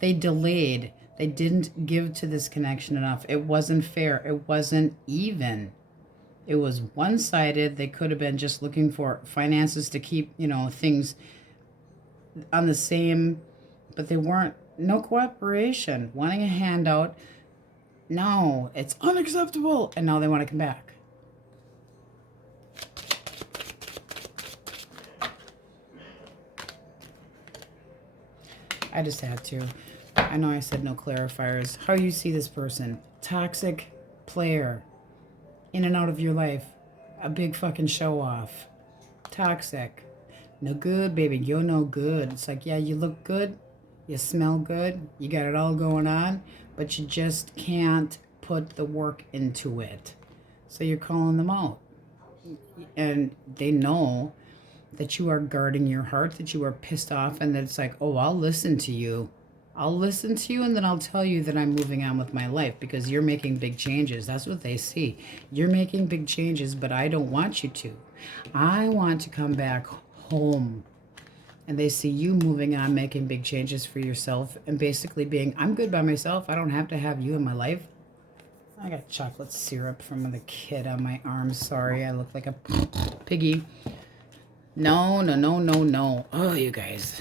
They delayed. They didn't give to this connection enough. It wasn't fair. It wasn't even. It was one-sided. They could have been just looking for finances to keep, you know, things on the same, but they weren't. No cooperation. Wanting a handout. No, it's unacceptable. And now they want to come back. I just had to. I know I said no clarifiers. How you see this person? Toxic player. In and out of your life. A big fucking show off. Toxic. No good, baby. You're no good. It's like, yeah, you look good. You smell good. You got it all going on. But you just can't put the work into it. So you're calling them out. And they know that you are guarding your heart, that you are pissed off, and that it's like, oh, I'll listen to you. I'll listen to you, and then I'll tell you that I'm moving on with my life because you're making big changes. That's what they see. You're making big changes, but I don't want you to. I want to come back home. And they see you moving on, making big changes for yourself, and basically being, I'm good by myself. I don't have to have you in my life. I got chocolate syrup from the kid on my arm. Sorry, I look like a piggy. No, no, no, no, no. Oh, you guys.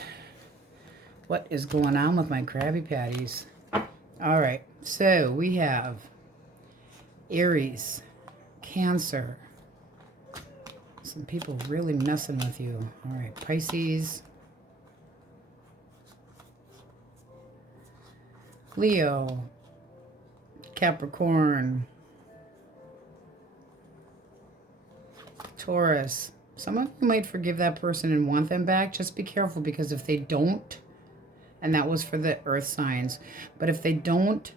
What is going on with my Krabby Patties? All right, so we have Aries, Cancer. Some people really messing with you. All right, Pisces, Leo, Capricorn, Taurus. Some of you might forgive that person and want them back. Just be careful, because if they don't, and that was for the earth signs, but if they don't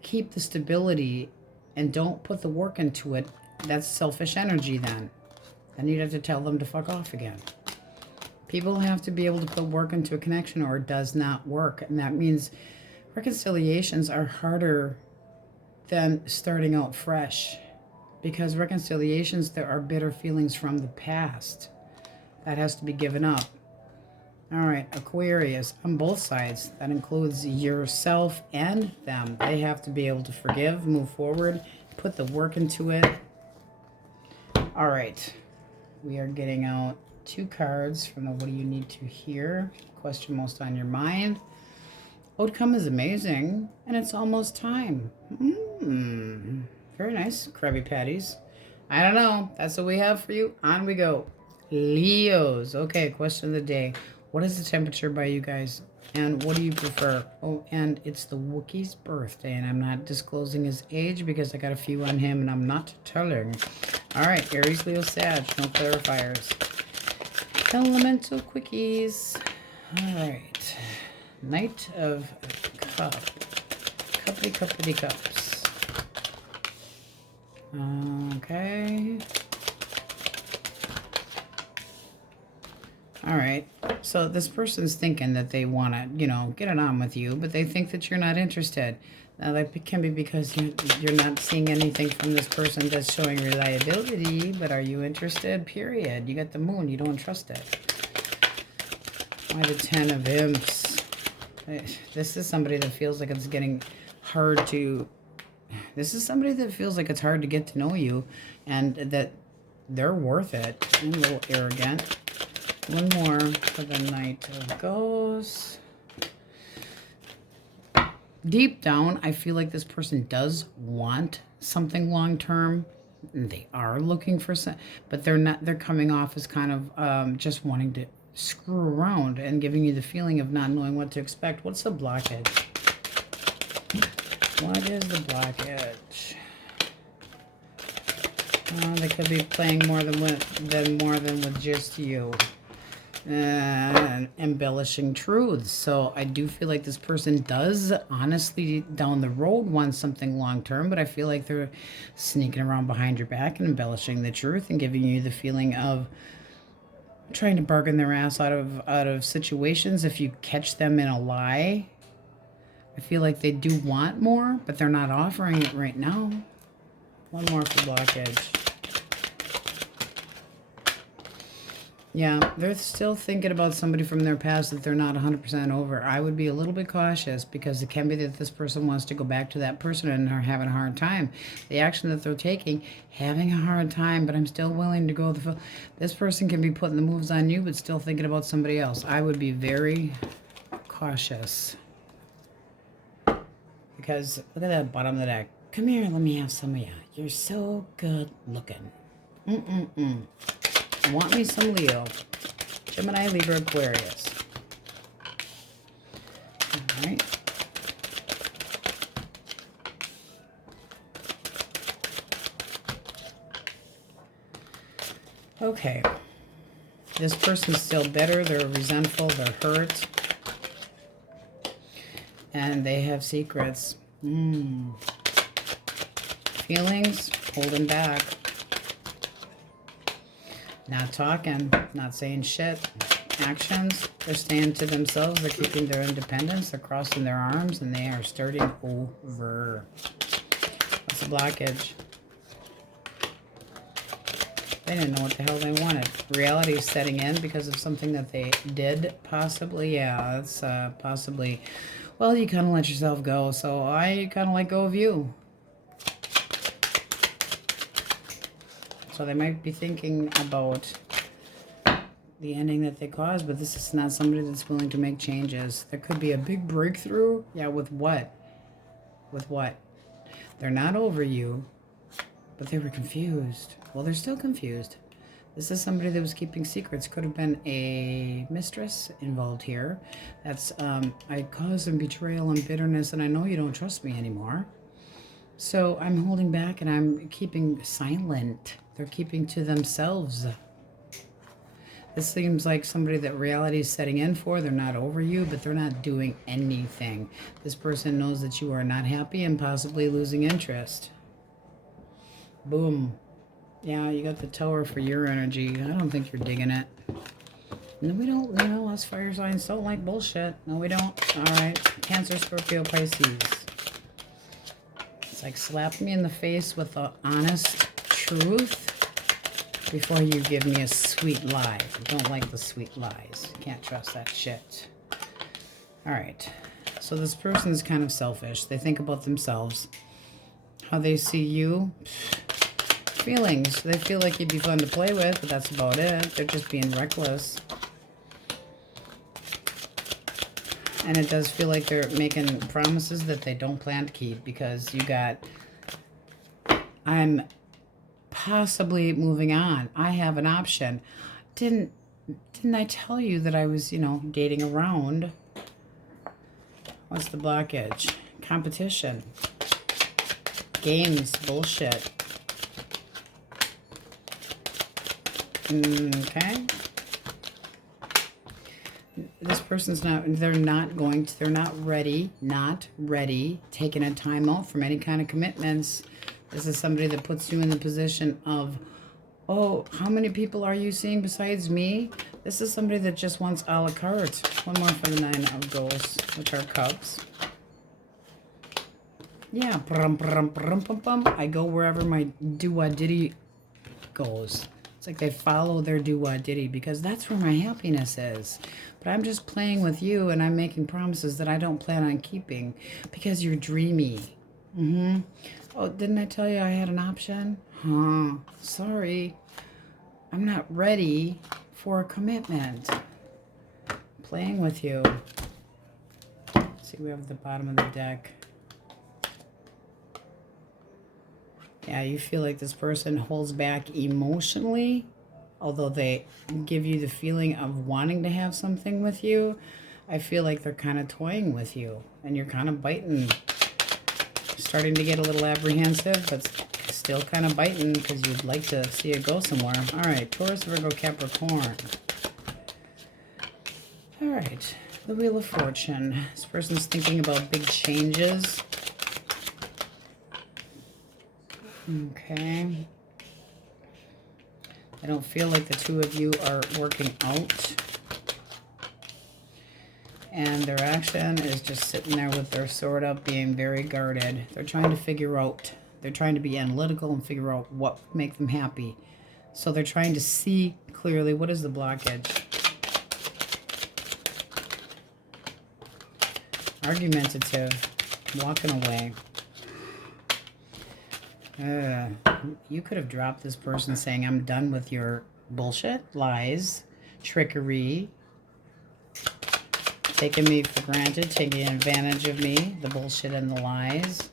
keep the stability and don't put the work into it, that's selfish energy then. Then you'd have to tell them to fuck off again. People have to be able to put work into a connection or it does not work. And that means reconciliations are harder than starting out fresh. Because reconciliations, there are bitter feelings from the past. That has to be given up. All right, Aquarius, on both sides. That includes yourself and them. They have to be able to forgive, move forward, put the work into it. All right, we are getting out 2 cards from the what do you need to hear? Question most on your mind. Outcome is amazing, and it's almost time. Very nice, Krabby Patties. I don't know. That's what we have for you. On we go. Leos. Okay, question of the day. What is the temperature by you guys? And what do you prefer? Oh, and it's the Wookiee's birthday, and I'm not disclosing his age because I got a few on him, and I'm not telling. All right, Aries, Leo, Sag. No clarifiers. Elemental Quickies. All right. Knight of Cups. Cuppity cups. Okay. All right. So this person's thinking that they want to, get it on with you, but they think that you're not interested. Now, that can be because you're not seeing anything from this person that's showing reliability, but are you interested? Period. You got the moon. You don't trust it. Why the 10 of Imps? This is somebody that feels like it's getting hard to... This is somebody that feels like it's hard to get to know you, and that they're worth it. I'm a little arrogant. One more for the Knight of Ghosts. Deep down, I feel like this person does want something long term. They are looking for some, but they're not. They're coming off as kind of just wanting to screw around and giving you the feeling of not knowing what to expect. What's the blockage? What is the blockage? They could be playing more than with just you. And embellishing truths. So I do feel like this person does honestly down the road want something long term, but I feel like they're sneaking around behind your back and embellishing the truth and giving you the feeling of trying to bargain their ass out of situations. If you catch them in a lie, I feel like they do want more, but they're not offering it right now. One more for blockage. Yeah, they're still thinking about somebody from their past that they're not 100% over. I would be a little bit cautious because it can be that this person wants to go back to that person and are having a hard time. The action that they're taking, having a hard time, but I'm still willing to go. This person can be putting the moves on you, but still thinking about somebody else. I would be very cautious. Because look at that bottom of the deck. Come here, let me have some of you. You're so good looking. Want me some Leo. Gemini, Libra, Aquarius. All right. Okay. This person's still bitter. They're resentful. They're hurt. And they have secrets. Feelings holding back. Not talking, not saying shit. Actions, they're staying to themselves, they're keeping their independence, they're crossing their arms, and they are starting over. What's the blockage? They didn't know what the hell they wanted. Reality is setting in because of something that they did, possibly. Yeah, that's possibly. Well, you kind of let yourself go, so I kind of let go of you. So they might be thinking about the ending that they caused, but this is not somebody that's willing to make changes. There could be a big breakthrough. Yeah, with what? With what? They're not over you, but they were confused. Well, they're still confused. This is somebody that was keeping secrets. Could have been a mistress involved here. That's, I caused some betrayal and bitterness, and I know you don't trust me anymore. So I'm holding back and I'm keeping silent. They're keeping to themselves. This seems like somebody that reality is setting in for. They're not over you, but they're not doing anything. This person knows that you are not happy and possibly losing interest. Boom. Yeah, you got the Tower for your energy. I don't think you're digging it. No, we don't. You know, us fire signs don't like bullshit. No, we don't. All right. Cancer, Scorpio, Pisces. It's like slap me in the face with the honest truth before you give me a sweet lie. I don't like the sweet lies. Can't trust that shit. All right. So this person's kind of selfish. They think about themselves. How they see you. Feelings. They feel like you'd be fun to play with, but that's about it. They're just being reckless. And it does feel like they're making promises that they don't plan to keep, because you got, I'm possibly moving on. I have an option. Didn't I tell you that I was, you know, dating around? What's the blockage? Competition. Games. Bullshit. Okay. This person's not, they're not ready, taking a time out from any kind of commitments. This is somebody that puts you in the position of, oh, how many people are you seeing besides me? This is somebody that just wants a la carte. One more for the 9 of goals, which are cups. Yeah, I go wherever my do-wah-diddy goes. It's like they follow their do-wah-diddy because that's where my happiness is. But I'm just playing with you and I'm making promises that I don't plan on keeping because you're dreamy. Oh, didn't I tell you I had an option? Huh. Sorry. I'm not ready for a commitment. Playing with you. Let's see, we have the bottom of the deck. Yeah, you feel like this person holds back emotionally, although they give you the feeling of wanting to have something with you. I feel like they're kind of toying with you, and you're kind of biting. Starting to get a little apprehensive, but still kind of biting because you'd like to see it go somewhere. All right, Taurus, Virgo, Capricorn. All right, the Wheel of Fortune. This person's thinking about big changes. Okay. I don't feel like the two of you are working out. And their action is just sitting there with their sword up, being very guarded. They're trying to figure out, they're trying to be analytical and figure out what would make them happy. So they're trying to see clearly what is the blockage. Argumentative, walking away. You could have dropped this person saying, I'm done with your bullshit, lies, trickery, taking me for granted, taking advantage of me, the bullshit and the lies.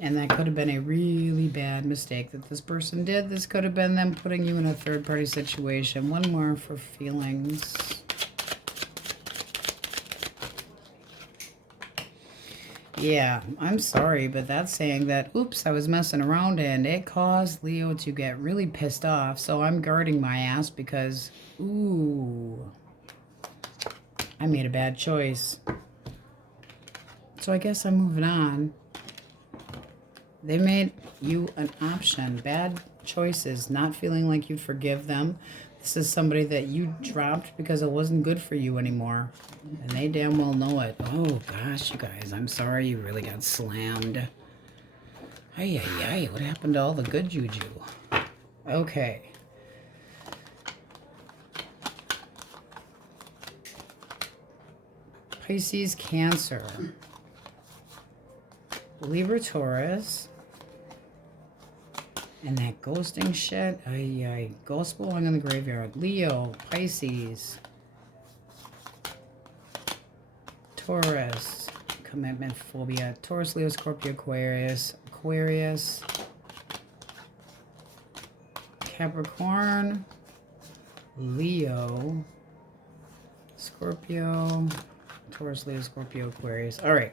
And that could have been a really bad mistake that this person did. This could have been them putting you in a third-party situation. One more for feelings. Yeah, I'm sorry, but that's saying that, oops, I was messing around and it caused Leo to get really pissed off. So I'm guarding my ass because, ooh, I made a bad choice. So I guess I'm moving on. They made you an option. Bad choices, not feeling like you forgive them. This is somebody that you dropped because it wasn't good for you anymore. And they damn well know it. Oh, gosh, you guys. I'm sorry you really got slammed. Ay, ay, ay. What happened to all the good juju? Okay. Pisces, Cancer. Libra, Taurus. And that ghosting shit. Ay, ay. Ghost belong in the graveyard. Leo, Pisces. Taurus. Commitment phobia. Taurus, Leo, Scorpio, Aquarius. Aquarius. Capricorn. Leo. Scorpio. Taurus, Leo, Scorpio, Aquarius. All right.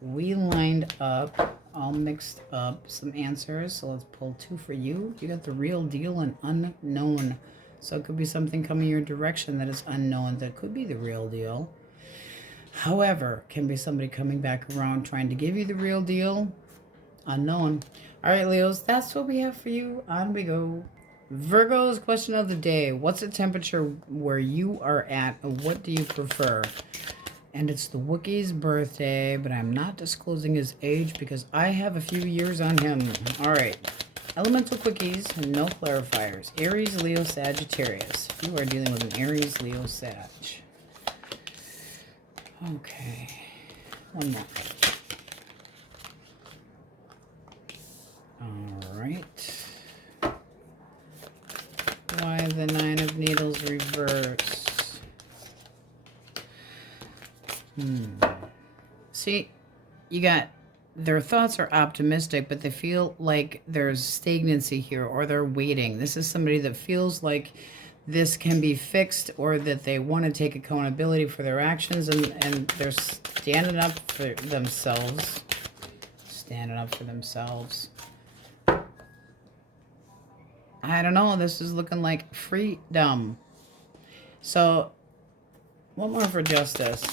We lined up, all mixed up, some answers. So let's pull 2 for you. You got the real deal and unknown. So it could be something coming your direction that is unknown. That could be the real deal. However, can be somebody coming back around trying to give you the real deal. Unknown. All right, Leos, that's what we have for you. On we go. Virgo's question of the day. What's the temperature where you are at, and what do you prefer? And it's the Wookiee's birthday, but I'm not disclosing his age because I have a few years on him. All right. Elemental Quickies, no clarifiers. Aries, Leo, Sagittarius. You are dealing with an Aries, Leo, Sag. Okay. One more. All right. Why the 9 of Needles reverse? See, you got their thoughts are optimistic, but they feel like there's stagnancy here, or they're waiting. This is somebody that feels like this can be fixed, or that they want to take accountability for their actions, and they're standing up for themselves. Standing up for themselves. I don't know. This is looking like freedom. So, one more for justice.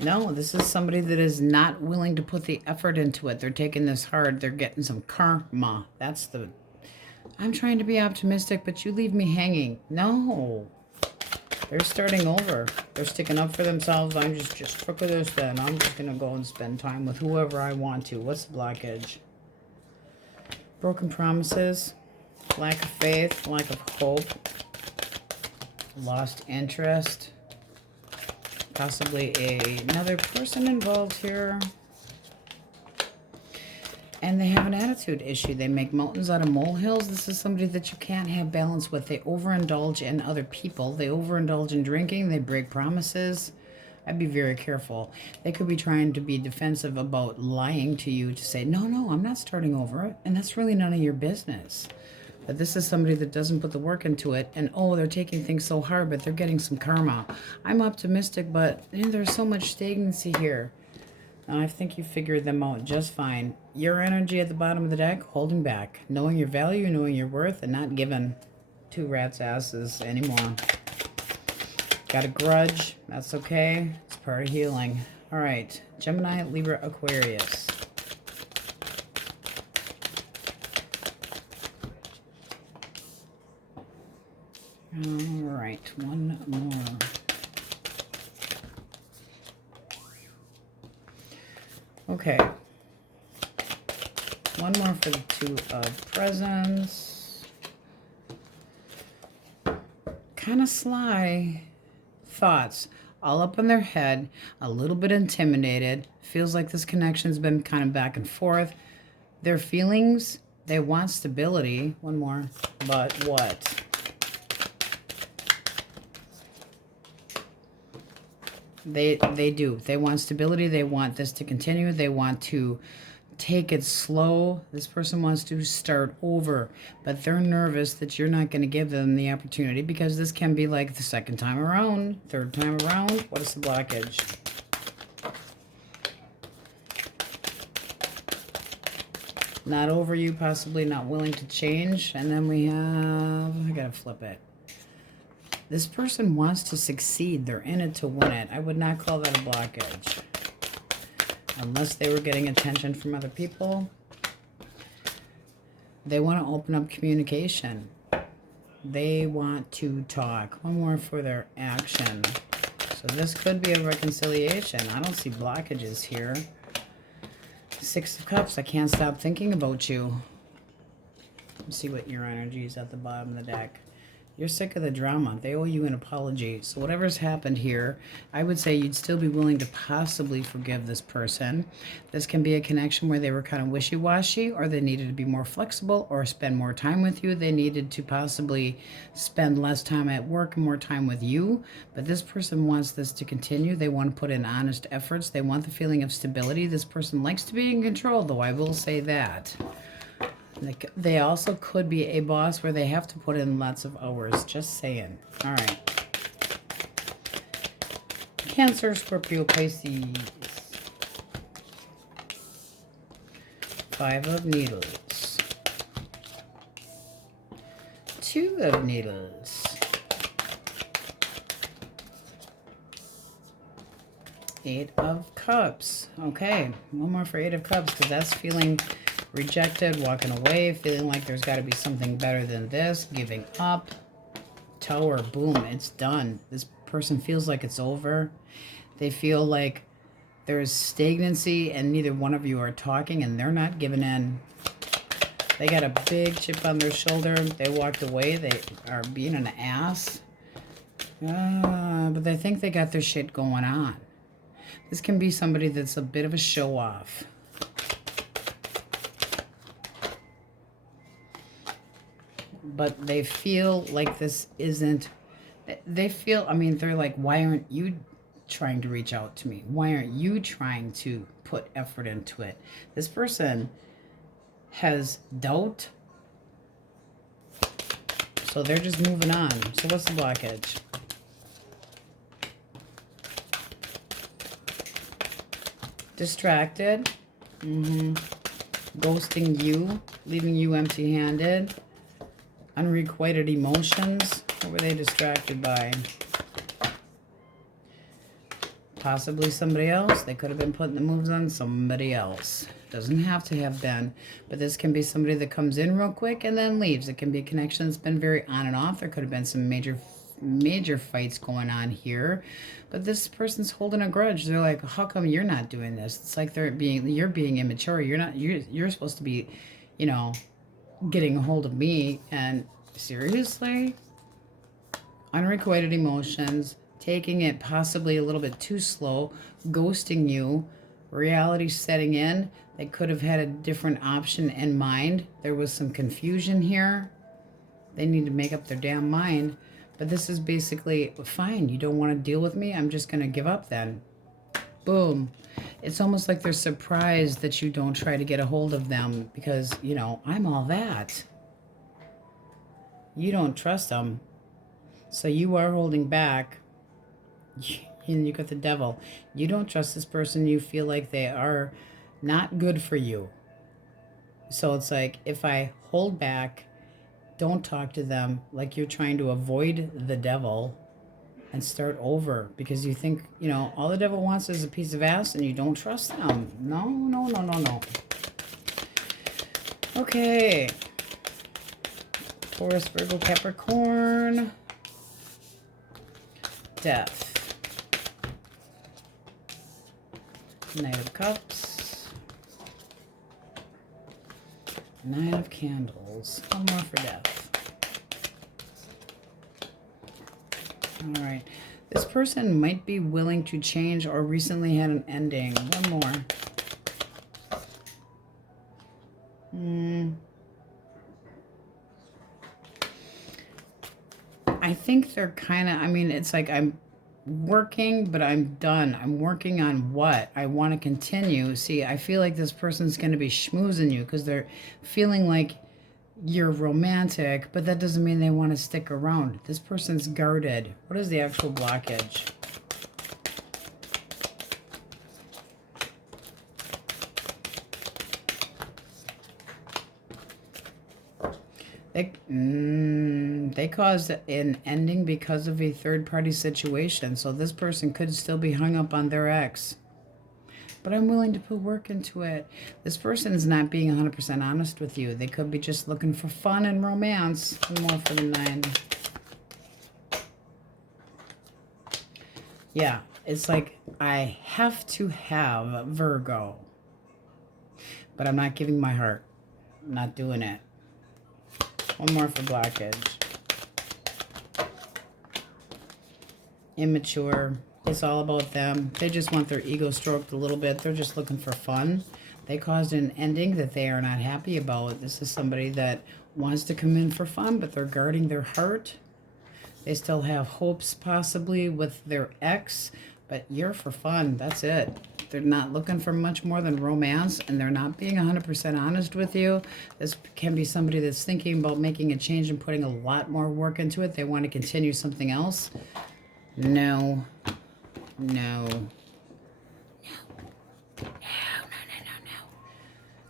No, this is somebody that is not willing to put the effort into it. They're taking this hard. They're getting some karma. That's the... I'm trying to be optimistic, but you leave me hanging. No. They're starting over. They're sticking up for themselves. I'm just fuck with this then. I'm just going to go and spend time with whoever I want to. What's the blockage? Broken promises. Lack of faith. Lack of hope. Lost interest. Possibly another person involved here. And they have an attitude issue. They make mountains out of molehills. This is somebody that you can't have balance with. They overindulge in other people. They overindulge in drinking. They break promises. I'd be very careful. They could be trying to be defensive about lying to you to say, no, I'm not starting over. And that's really none of your business. But this is somebody that doesn't put the work into it. And, oh, they're taking things so hard, but they're getting some karma. I'm optimistic, but there's so much stagnancy here. And I think you figured them out just fine. Your energy at the bottom of the deck, holding back. Knowing your value, knowing your worth, and not giving 2 rats' asses anymore. Got a grudge. That's okay. It's part of healing. All right. Gemini, Libra, Aquarius. All right, one more. Okay. One more for the 2 of presents. Kind of sly thoughts. All up in their head. A little bit intimidated. Feels like this connection's been kind of back and forth. Their feelings, they want stability. One more. But what? They do. They want stability. They want this to continue. They want to take it slow. This person wants to start over, but they're nervous that you're not going to give them the opportunity, because this can be like the 2nd time around, 3rd time around. What is the blockage? Not over you, possibly not willing to change. And then we have, I got to flip it. This person wants to succeed. They're in it to win it. I would not call that a blockage. unless they were getting attention from other people. They want to open up communication. They want to talk. One more for their action. So this could be a reconciliation. I don't see blockages here. Six of Cups. I can't stop thinking about you. Let's see what your energy is at the bottom of the deck. You're sick of the drama. They owe you an apology. So whatever's happened here, I would say you'd still be willing to possibly forgive this person. This can be a connection where they were kind of wishy-washy, or they needed to be more flexible or spend more time with you. They needed to possibly spend less time at work and more time with you. But this person wants this to continue. They want to put in honest efforts. They want the feeling of stability. This person likes to be in control, though. I will say that. They also could be a boss where they have to put in lots of hours. Just saying. All right. Cancer, Scorpio, Pisces. 5 of Needles. 2 of Needles. 8 of Cups. Okay. One more for 8 of Cups, because that's feeling rejected, walking away, feeling like there's got to be something better than this, giving up. Tower, boom, it's done. This person feels like it's over. They feel like there's stagnancy and neither one of you are talking, and they're not giving in. They got a big chip on their shoulder. They walked away. They are being an ass. But they think they got their shit going on. This can be somebody that's a bit of a show-off. But they feel like this isn't, they feel, I mean, they're like, why aren't you trying to reach out to me? Why aren't you trying to put effort into it? This person has doubt. So they're just moving on. So what's the blockage? Distracted. Ghosting you. Leaving you empty-handed. Unrequited emotions. What were they distracted by? Possibly somebody else. They could have been putting the moves on somebody else. Doesn't have to have been. But this can be somebody that comes in real quick and then leaves. It can be a connection that's been very on and off. There could have been some major fights going on here. But this person's holding a grudge. They're like, how come you're not doing this? It's like you're being immature. You're supposed to be, you know, getting a hold of me. And seriously, unrequited emotions, taking it possibly a little bit too slow, ghosting you, reality setting in. They could have had a different option in mind. There was some confusion here. They need to make up their damn mind. But this is basically, fine, you don't want to deal with me, I'm just going to give up then. Boom. It's almost like they're surprised that you don't try to get a hold of them because, you know, I'm all that. You don't trust them. So you are holding back. And you got the Devil. You don't trust this person. You feel like they are not good for you. So it's like, if I hold back, don't talk to them, like you're trying to avoid the Devil and start over because you think, you know, all the Devil wants is a piece of ass and you don't trust them. No, no, no, no, no. Okay. Taurus, Virgo, Capricorn. Death. Knight of Cups. Nine of Candles. One more for death. All right. This person might be willing to change or recently had an ending. One more. I think they're kind of, I mean, it's like I'm working, but I'm done. I'm working on what? I want to continue. See, I feel like this person's going to be schmoozing you because they're feeling like you're romantic, but that doesn't mean they want to stick around. This person's guarded. What is the actual blockage? They caused an ending because of a third-party situation. So this person could still be hung up on their ex. but I'm willing to put work into it. This person is not being 100% honest with you. They could be just looking for fun and romance. More for the 9. Yeah, it's like I have to have Virgo, but I'm not giving my heart. I'm not doing it. One more for blockage. Immature. It's all about them. They just want their ego stroked a little bit. They're just looking for fun. They caused an ending that they are not happy about. This is somebody that wants to come in for fun, but they're guarding their heart. They still have hopes possibly with their ex, but you're for fun. That's it. They're not looking for much more than romance, and they're not being 100% honest with you. This can be somebody that's thinking about making a change and putting a lot more work into it. They want to continue something else. No. No. No.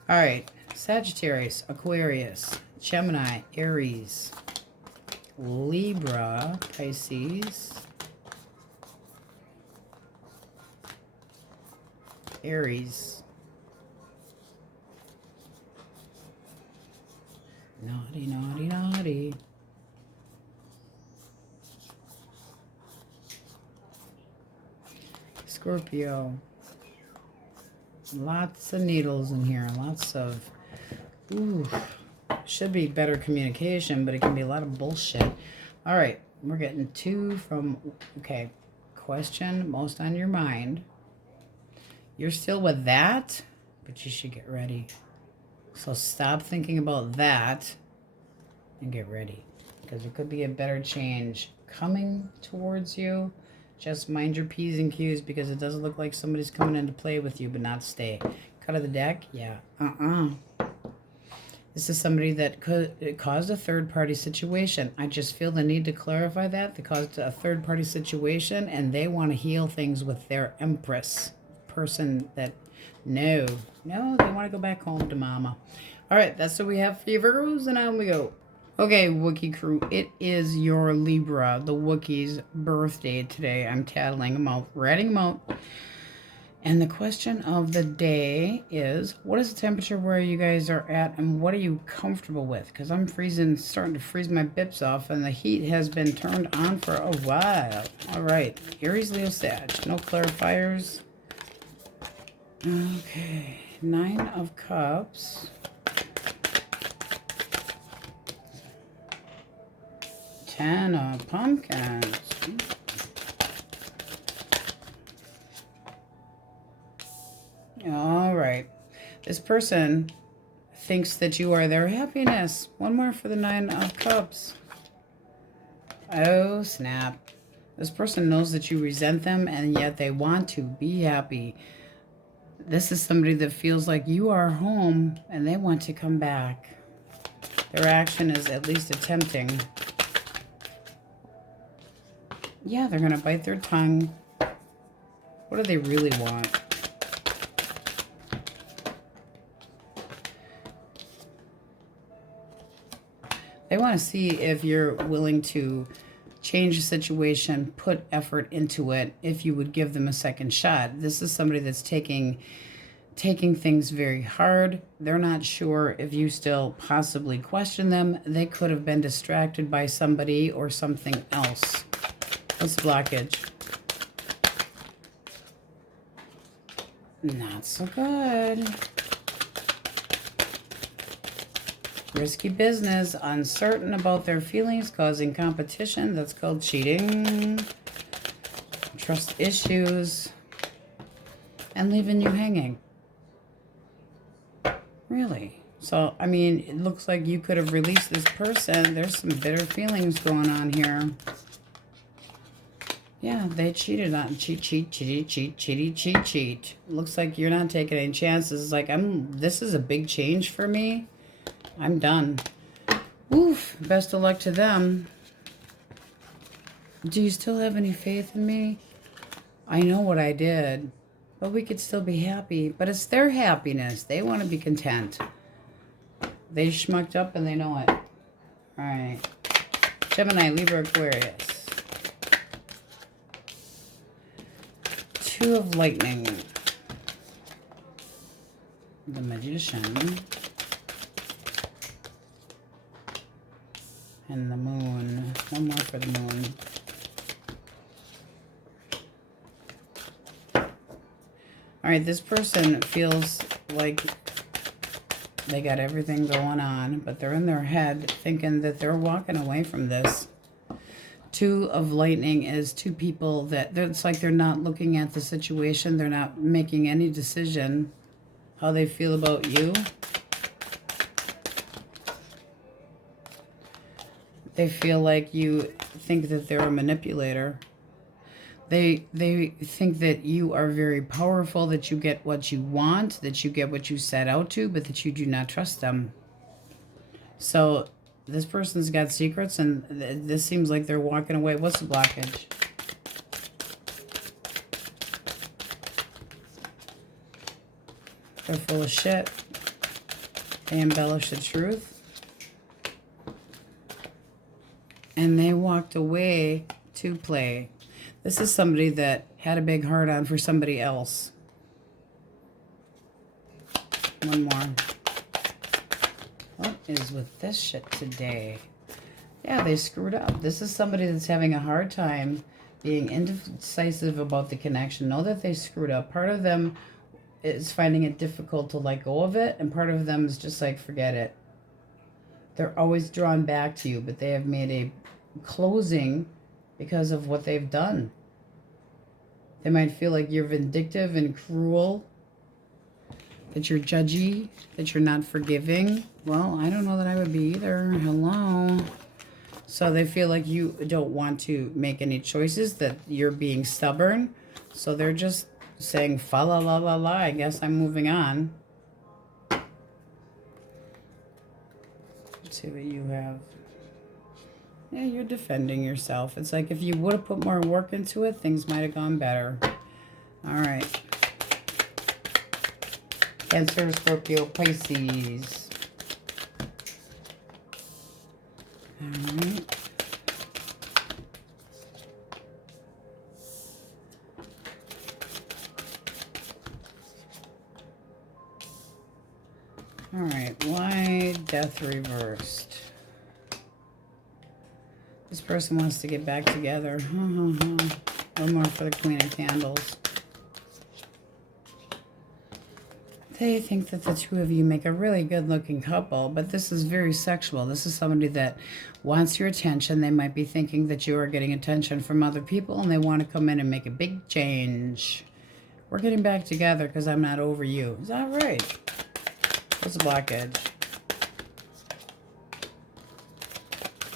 All right. Sagittarius, Aquarius, Gemini, Aries, Libra, Pisces, Aries, naughty, naughty, naughty, Scorpio. Lots of needles in here, lots of, ooh, should be better communication, but it can be a lot of bullshit. All right, we're getting 2 from, okay, question most on your mind. You're still with that, but you should get ready. So stop thinking about that and get ready, because it could be a better change coming towards you. Just mind your P's and Q's, because it doesn't look like somebody's coming in to play with you but not stay. Cut of the deck? Yeah. This is somebody that caused a third-party situation. I just feel the need to clarify that. They caused a third-party situation, and they want to heal things with their Empress person that, no, they want to go back home to mama. All right, that's what we have for you, Virgos, and on we go. Okay, Wookiee crew, it is your Libra, the Wookiee's birthday today. I'm tattling them out, writing them out. And the question of the day is, what is the temperature where you guys are at, and what are you comfortable with? Because I'm freezing, starting to freeze my bips off, and the heat has been turned on for a while. All right, Aries, Leo, Sag, no clarifiers. Okay, 9 of Cups. 10 of Pumpkins. All right. This person thinks that you are their happiness. One more for the 9 of Cups. Oh, snap. This person knows that you resent them, and yet they want to be happy. This is somebody that feels like you are home, and they want to come back. Their action is at least attempting. Yeah, they're going to bite their tongue. What do they really want? They want to see if you're willing to change the situation, put effort into it, if you would give them a second shot. This is somebody that's taking things very hard. They're not sure if you still possibly question them. They could have been distracted by somebody or something else. What's the blockage? Not so good. Risky business, uncertain about their feelings, causing competition. That's called cheating. Trust issues. And leaving you hanging. Really? So, I mean, it looks like you could have released this person. There's some bitter feelings going on here. Yeah, they cheated on cheat. Looks like you're not taking any chances. It's like, this is a big change for me. I'm done. Oof, best of luck to them. Do you still have any faith in me? I know what I did, but we could still be happy. But it's their happiness. They want to be content. They schmucked up and they know it. All right. Gemini, Libra, Aquarius. 2 of Lightning. the Magician, and the Moon. One more for the Moon. All right, this person feels like they got everything going on, but they're in their head thinking that they're walking away from this. Two of Lightning is two people that it's like they're not looking at the situation. They're not making any decision how they feel about you. They feel like you think that they're a manipulator. They think that you are very powerful, that you get what you want, that you get what you set out to, but that you do not trust them. So this person's got secrets, and this seems like they're walking away. What's the blockage? They're full of shit. They embellish the truth. And they walked away to play. This is somebody that had a big heart on for somebody else. One more. What is with this shit today? Yeah, they screwed up. This is somebody that's having a hard time being indecisive about the connection. Know that they screwed up. Part of them is finding it difficult to let go of it, and part of them is just like, forget it. They're always drawn back to you, but they have made a closing because of what they've done. They might feel like you're vindictive and cruel, that you're judgy, that you're not forgiving. Well, I don't know that I would be either. Hello. So they feel like you don't want to make any choices, that you're being stubborn. So they're just saying, fa la la la la, I guess I'm moving on. Let's see what you have. Yeah, you're defending yourself. It's like if you would have put more work into it, things might have gone better. All right. Cancer, Scorpio, Pisces. All right. All right. Why Death reversed? This person wants to get back together. One more for the Queen of Candles. They think that the two of you make a really good-looking couple, but this is very sexual. This is somebody that wants your attention. They might be thinking that you are getting attention from other people, and they want to come in and make a big change. We're getting back together because I'm not over you. Is that right? What's the blockage?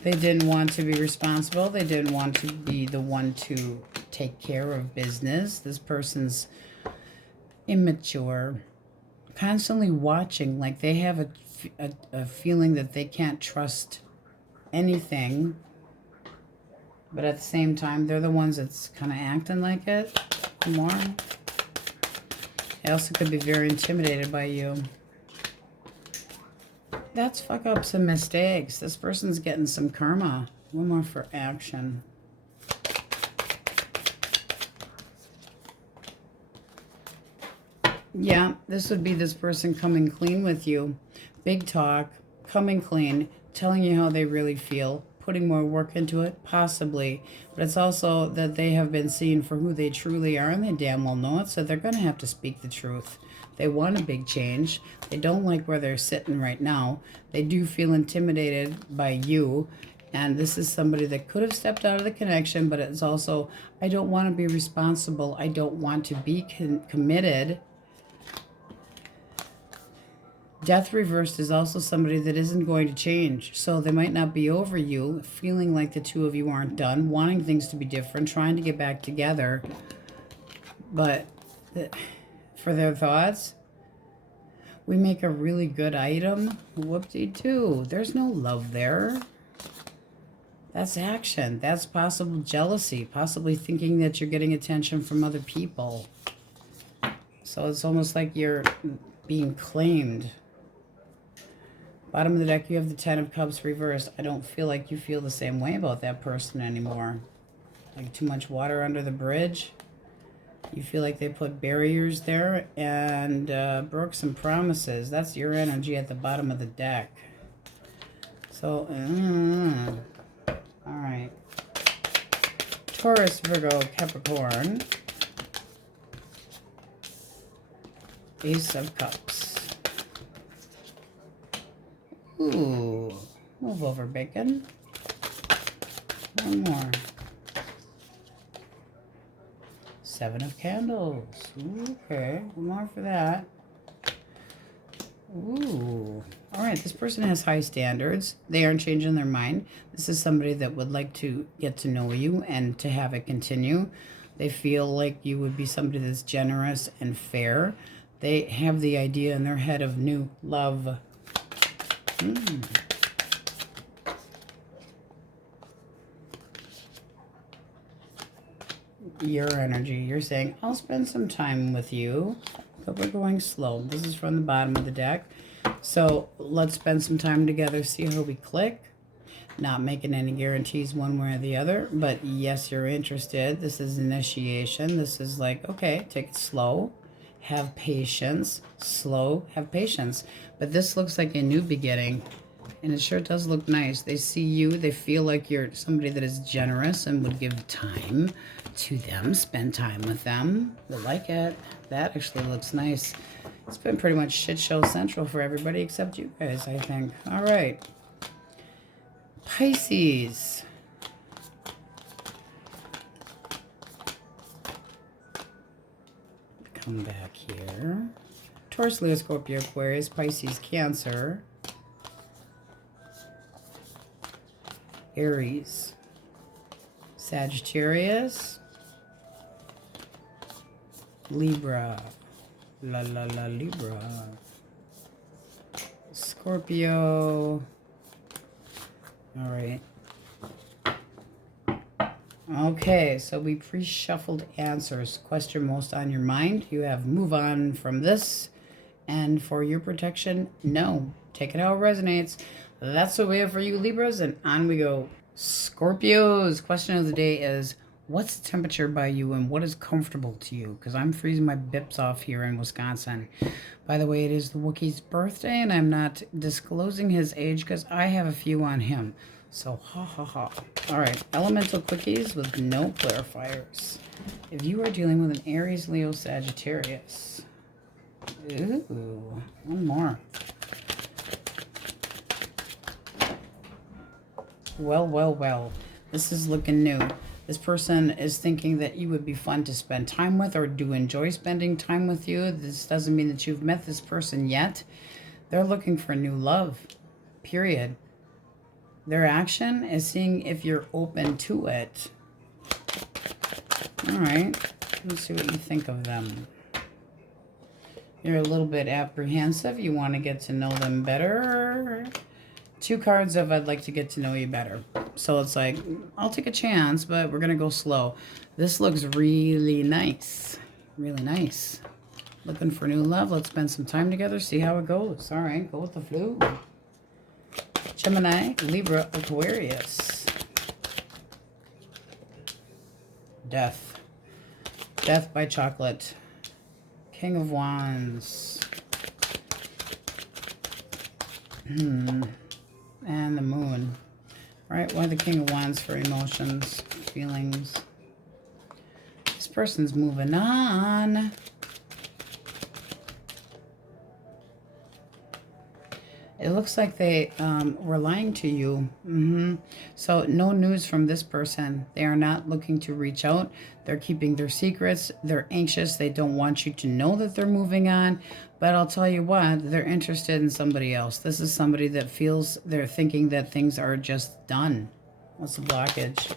They didn't want to be responsible. They didn't want to be the one to take care of business. This person's immature, constantly watching, like they have a feeling that they can't trust anything. But at the same time, they're the ones that's kind of acting like it more. They also could be very intimidated by you. That's fuck ups and mistakes. This person's getting some karma. One more for action. Yeah, this would be this person coming clean with you. Big talk, coming clean, telling you how they really feel, putting more work into it, possibly. But it's also that they have been seen for who they truly are, and they damn well know it, so they're going to have to speak the truth. They want a big change. They don't like where they're sitting right now. They do feel intimidated by you. And this is somebody that could have stepped out of the connection, but it's also, I don't want to be responsible. I don't want to be committed. Death reversed is also somebody that isn't going to change. So they might not be over you, feeling like the two of you aren't done, wanting things to be different, trying to get back together. But for their thoughts, we make a really good item. Whoop-de-doo. There's no love there. That's action. That's possible jealousy, possibly thinking that you're getting attention from other people. So it's almost like you're being claimed. Bottom of the deck, you have the Ten of Cups reversed. I don't feel like you feel the same way about that person anymore. Like too much water under the bridge. You feel like they put barriers there and broke some promises. That's your energy at the bottom of the deck. So, all right. Taurus, Virgo, Capricorn. Ace of Cups. Ooh. Move over, bacon. One more. Seven of Candles. Okay, one more for that. Ooh. All right, this person has high standards. They aren't changing their mind. This is somebody that would like to get to know you and to have it continue. They feel like you would be somebody that's generous and fair. They have the idea in their head of new love. Your energy. You're saying, I'll spend some time with you, but we're going slow. This is from the bottom of the deck. So let's spend some time together, see how we click. Not making any guarantees one way or the other, but yes, you're interested. This is initiation. This is like, okay, take it slow. Have patience. Slow, have patience. But this looks like a new beginning. And it sure does look nice. They see you. They feel like you're somebody that is generous and would give time to them. Spend time with them. They like it. That actually looks nice. It's been pretty much shit show central for everybody except you guys, I think. All right. Pisces. Come back here. Taurus, Leo, Scorpio, Aquarius, Pisces, Cancer. Aries, Sagittarius, Libra, Libra, Scorpio. All right. Okay, so we pre-shuffled answers. Question most on your mind. You have move on from this. And for your protection, no. Take it how it resonates. That's what we have for you, Libras, and on we go. Scorpios. Question of the day is, what's the temperature by you and what is comfortable to you? Because I'm freezing my bips off here in Wisconsin. By the way, it is the Wookiee's birthday, and I'm not disclosing his age because I have a few on him. So, ha ha ha. All right, elemental quickies with no clarifiers. If you are dealing with an Aries, Leo, Sagittarius. Ooh, one more. Well, well, well. This is looking new. This person is thinking that you would be fun to spend time with or do enjoy spending time with you. This doesn't mean that you've met this person yet. They're looking for new love, period. Their action is seeing if you're open to it. All right. Let's see what you think of them. You're a little bit apprehensive. You want to get to know them better. Two cards of I'd like to get to know you better. So it's like, I'll take a chance, but we're going to go slow. This looks really nice. Really nice. Looking for new love. Let's spend some time together, see how it goes. All right, go with the flow. Gemini, Libra, Aquarius. Death. Death by chocolate. King of Wands. And the Moon. Right? Why the King of Wands for emotions, feelings. This person's moving on. It looks like they were lying to you. So no news from this person. They are not looking to reach out. They're keeping their secrets. They're anxious. They don't want you to know that they're moving on. But I'll tell you what, they're interested in somebody else. This is somebody that feels they're thinking that things are just done. What's the blockage?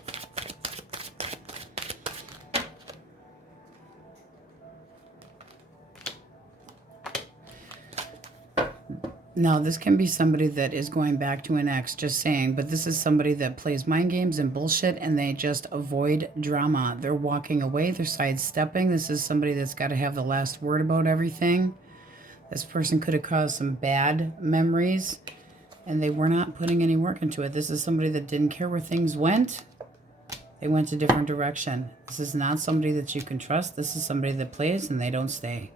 Now, this can be somebody that is going back to an ex, just saying, but this is somebody that plays mind games and bullshit, and they just avoid drama. They're walking away. They're sidestepping. This is somebody that's got to have the last word about everything. This person could have caused some bad memories, and they were not putting any work into it. This is somebody that didn't care where things went. They went a different direction. This is not somebody that you can trust. This is somebody that plays and they don't stay.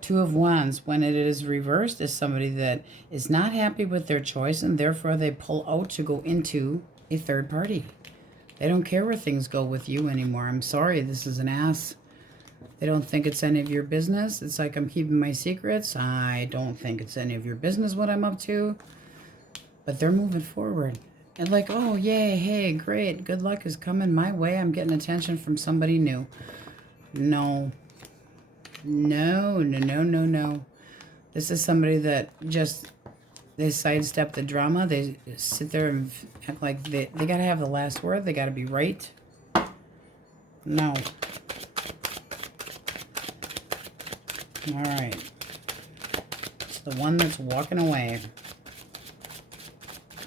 Two of Wands, when it is reversed, is somebody that is not happy with their choice and therefore they pull out to go into a third party. They don't care where things go with you anymore. I'm sorry, this is an ass. They don't think it's any of your business. It's like, I'm keeping my secrets. I don't think it's any of your business what I'm up to. But they're moving forward. And like, oh, yay, hey, great. Good luck is coming my way. I'm getting attention from somebody new. No. No, no, no, no, no. This is somebody that just, they sidestep the drama. They sit there and act like they got to have the last word. They got to be right. No. All right. It's the one that's walking away.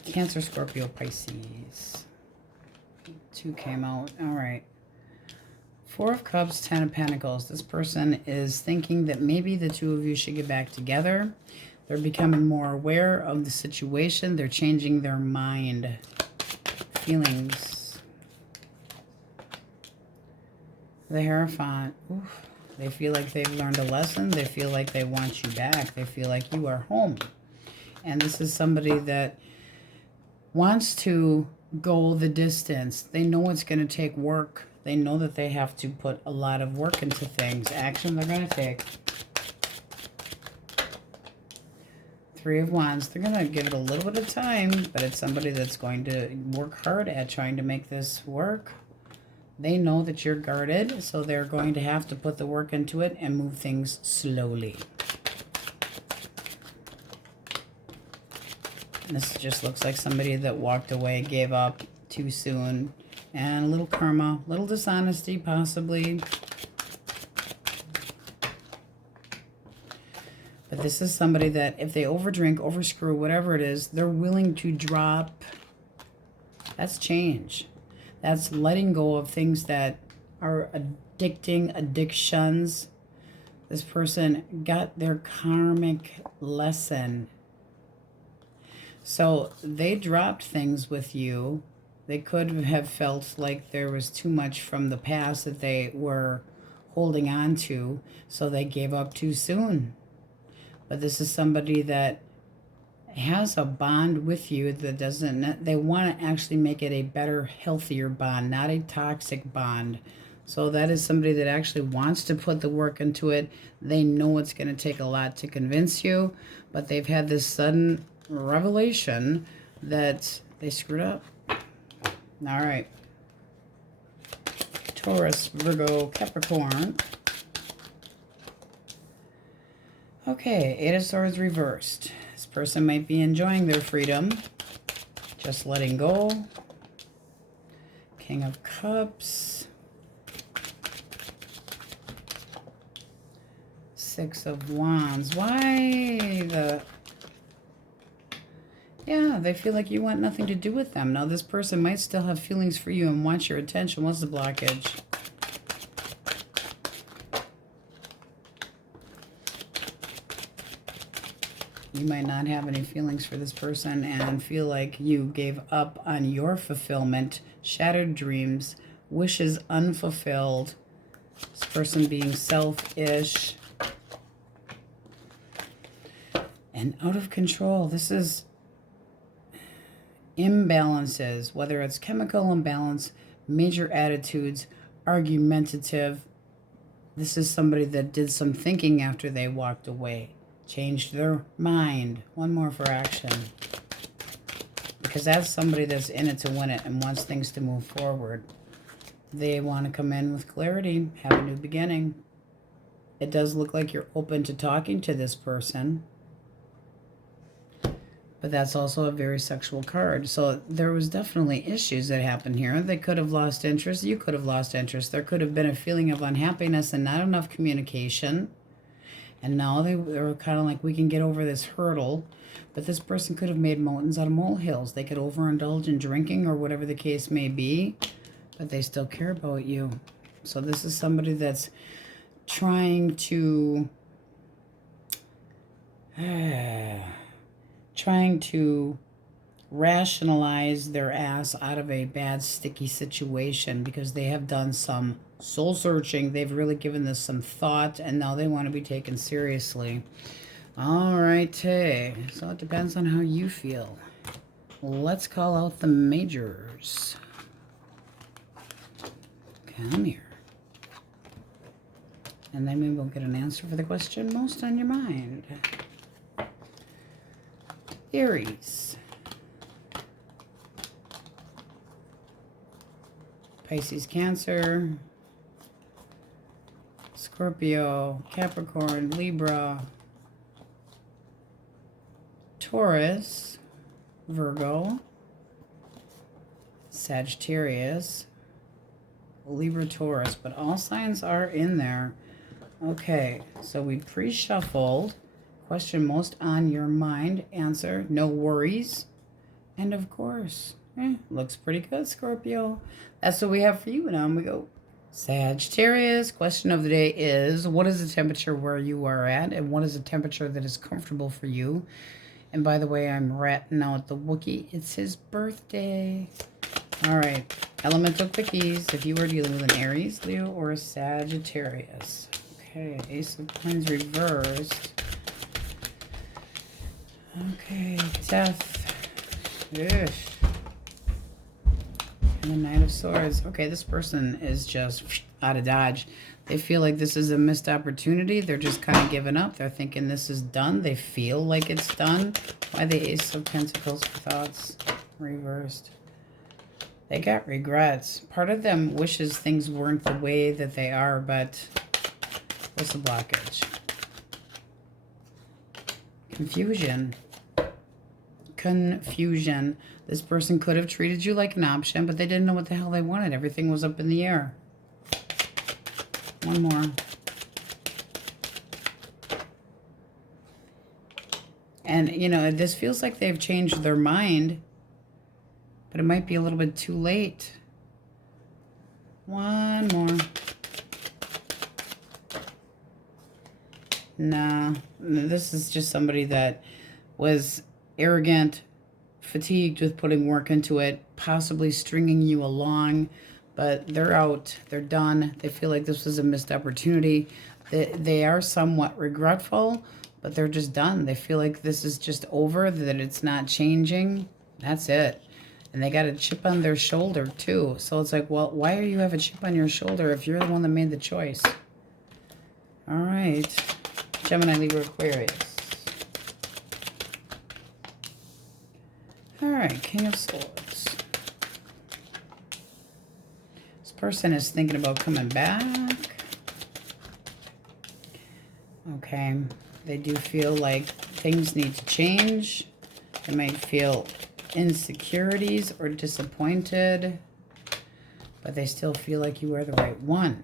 Cancer, Scorpio, Pisces. 2 came out. All right. 4 of Cups, 10 of Pentacles. This person is thinking that maybe the two of you should get back together. They're becoming more aware of the situation. They're changing their mind. Feelings. The Hierophant. Oof. They feel like they've learned a lesson. They feel like they want you back. They feel like you are home. And this is somebody that wants to go the distance. They know it's going to take work. They know that they have to put a lot of work into things. Action they're going to take. 3 of Wands. They're going to give it a little bit of time, but it's somebody that's going to work hard at trying to make this work. They know that you're guarded, so they're going to have to put the work into it and move things slowly. This just looks like somebody that walked away, gave up too soon, and a little karma, a little dishonesty possibly. But this is somebody that if they overdrink, overscrew, whatever it is, they're willing to drop. That's change. That's letting go of things that are addictions. This person got their karmic lesson. So they dropped things with you. They could have felt like there was too much from the past that they were holding on to, so they gave up too soon. But this is somebody that has a bond with you that doesn't, they want to actually make it a better, healthier bond, not a toxic bond. So that is somebody that actually wants to put the work into it. They know it's going to take a lot to convince you, but they've had this sudden revelation that they screwed up. All right. Taurus, Virgo, Capricorn. Okay, 8 of Swords reversed. This person might be enjoying their freedom, just letting go. King of Cups. 6 of Wands. Why the... Yeah, they feel like you want nothing to do with them. Now, this person might still have feelings for you and want your attention. What's the blockage? You might not have any feelings for this person and feel like you gave up on your fulfillment, shattered dreams, wishes unfulfilled. This person being selfish and out of control. This is imbalances, whether it's chemical imbalance, major attitudes, argumentative. This is somebody that did some thinking after they walked away. Changed their mind. One more for action. Because that's somebody that's in it to win it and wants things to move forward. They want to come in with clarity, have a new beginning. It does look like you're open to talking to this person. But that's also a very sexual card. So there was definitely issues that happened here. They could have lost interest. You could have lost interest. There could have been a feeling of unhappiness and not enough communication. And now they were kind of like, we can get over this hurdle. But this person could have made mountains out of molehills. They could overindulge in drinking or whatever the case may be. But they still care about you. So this is somebody that's trying to... rationalize their ass out of a bad, sticky situation because they have done some soul searching. They've really given this some thought, and now they want to be taken seriously. All right, so it depends on how you feel. Let's call out the majors. Come here. And then maybe we'll get an answer for the question most on your mind. Aries. Pisces, Cancer. Scorpio, Capricorn, Libra. Taurus, Virgo. Sagittarius. Libra, Taurus, but all signs are in there. Okay, so we pre-shuffled. Question most on your mind. Answer, no worries. And of course, looks pretty good, Scorpio. That's what we have for you. And on we go. Sagittarius, question of the day is, what is the temperature where you are at? And what is the temperature that is comfortable for you? And by the way, I'm ratting out the Wookiee. It's his birthday. All right. Elemental quickies. If you were dealing with an Aries, Leo, or a Sagittarius. Okay. Ace of Coins reversed. Okay. Death. Ugh. And the Knight of Swords. Okay, this person is just out of dodge. They feel like this is a missed opportunity. They're just kind of giving up. They're thinking this is done. They feel like it's done. Why the Ace of Pentacles for thoughts? Reversed. They got regrets. Part of them wishes things weren't the way that they are, but what's the blockage? Confusion. Confusion. This person could have treated you like an option, but they didn't know what the hell they wanted. Everything was up in the air. One more. And, you know, this feels like they've changed their mind, but it might be a little bit too late. One more. Nah, this is just somebody that was arrogant, fatigued with putting work into it, possibly stringing you along, but they're out. They're done. They feel like this was a missed opportunity. They are somewhat regretful, but they're just done. They feel like this is just over, that it's not changing. That's it. And they got a chip on their shoulder, too. So it's like, well, why do you have a chip on your shoulder if you're the one that made the choice? All right. Gemini, Libra, Aquarius. All right, King of Swords. This person is thinking about coming back. Okay. They do feel like things need to change. They might feel insecurities or disappointed, but they still feel like you are the right one.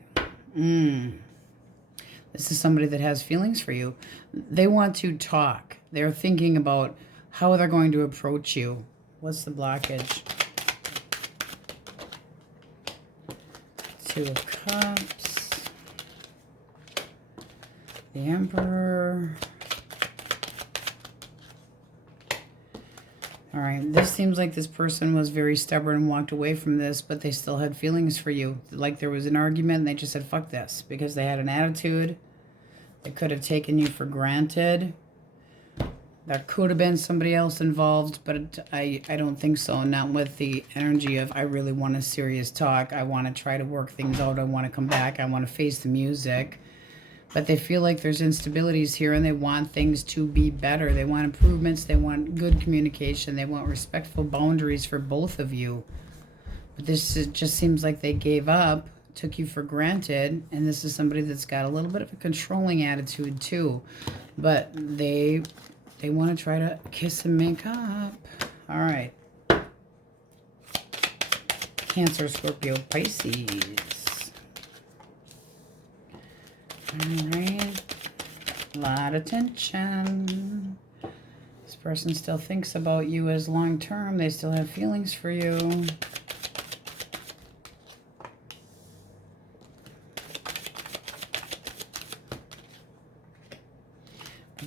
This is somebody that has feelings for you. They want to talk. They're thinking about how they're going to approach you. What's the blockage? Two of Cups. The Emperor. All right, this seems like this person was very stubborn and walked away from this, but they still had feelings for you. Like there was an argument and they just said, fuck this, because they had an attitude. They could have taken you for granted. There could have been somebody else involved, but I don't think so. Not with the energy of, I really want a serious talk. I want to try to work things out. I want to come back. I want to face the music. But they feel like there's instabilities here and they want things to be better. They want improvements. They want good communication. They want respectful boundaries for both of you. But this just seems like they gave up, took you for granted. And this is somebody that's got a little bit of a controlling attitude too. But they want to try to kiss and make up. All right. Cancer, Scorpio, Pisces. All right. A lot of tension. This person still thinks about you as long term. They still have feelings for you.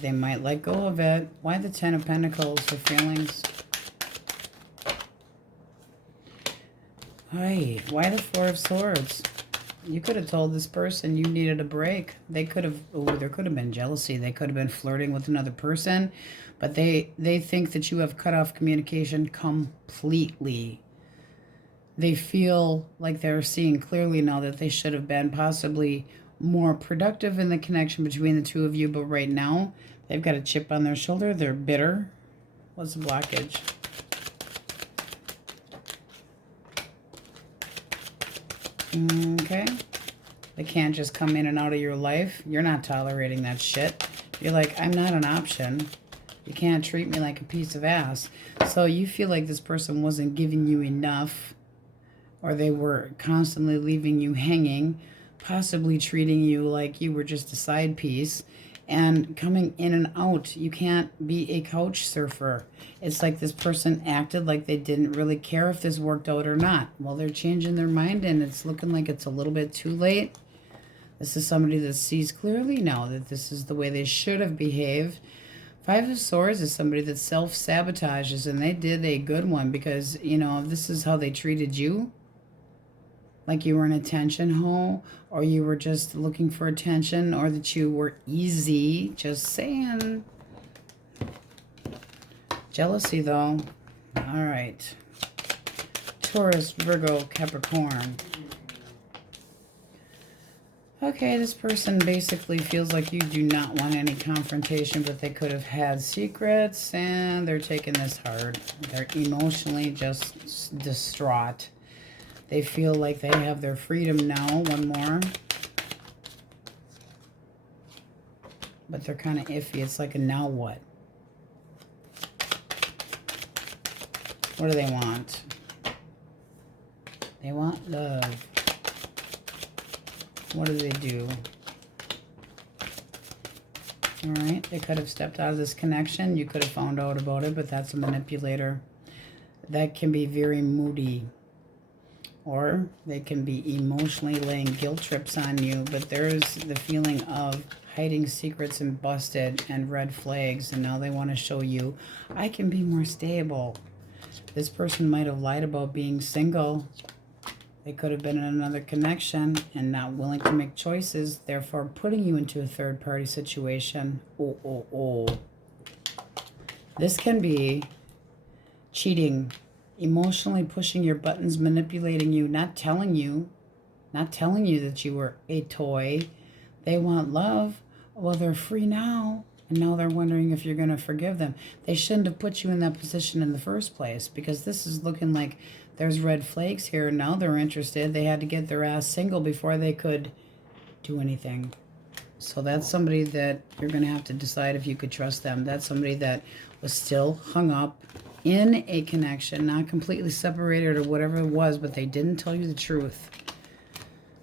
They might let go of it. Why the Ten of Pentacles for feelings? Hey, why the Four of Swords? You could have told this person you needed a break. They could have, oh, there could have been jealousy. They could have been flirting with another person, but they think that you have cut off communication completely. They feel like they're seeing clearly now that they should have been possibly more productive in the connection between the two of you, but right now they've got a chip on their shoulder. They're bitter. What's the blockage? Okay. They can't just come in and out of your life. You're not tolerating that shit. You're like, I'm not an option. You can't treat me like a piece of ass. So you feel like this person wasn't giving you enough, or they were constantly leaving you hanging, possibly treating you like you were just a side piece, and coming in and out. You can't be a couch surfer. It's like this person acted like they didn't really care if this worked out or not. Well, they're changing their mind, and it's looking like it's a little bit too late. This is somebody that sees clearly now that this is the way they should have behaved. Five of Swords is somebody that self-sabotages, and they did a good one because, you know, this is how they treated you. Like you were an attention hoe, or you were just looking for attention, or that you were easy. Just saying. Jealousy, though. All right. Taurus, Virgo, Capricorn. Okay, this person basically feels like you do not want any confrontation, but they could have had secrets, and they're taking this hard. They're emotionally just distraught. They feel like they have their freedom now. One more. But they're kind of iffy. It's like a now what? What do they want? They want love. What do they do? All right. They could have stepped out of this connection. You could have found out about it, but that's a manipulator. That can be very moody. Or they can be emotionally laying guilt trips on you, but there's the feeling of hiding secrets and busted and red flags, and now they want to show you, I can be more stable. This person might have lied about being single. They could have been in another connection and not willing to make choices, therefore putting you into a third-party situation. Oh. This can be cheating, emotionally pushing your buttons, manipulating you, not telling you that you were a toy. They want love. Well, they're free now, and now they're wondering if you're going to forgive them. They shouldn't have put you in that position in the first place, because this is looking like there's red flags here. Now they're interested. They had to get their ass single before they could do anything. So that's somebody that you're going to have to decide if you could trust them. That's somebody that was still hung up in a connection, not completely separated or whatever it was, but they didn't tell you the truth.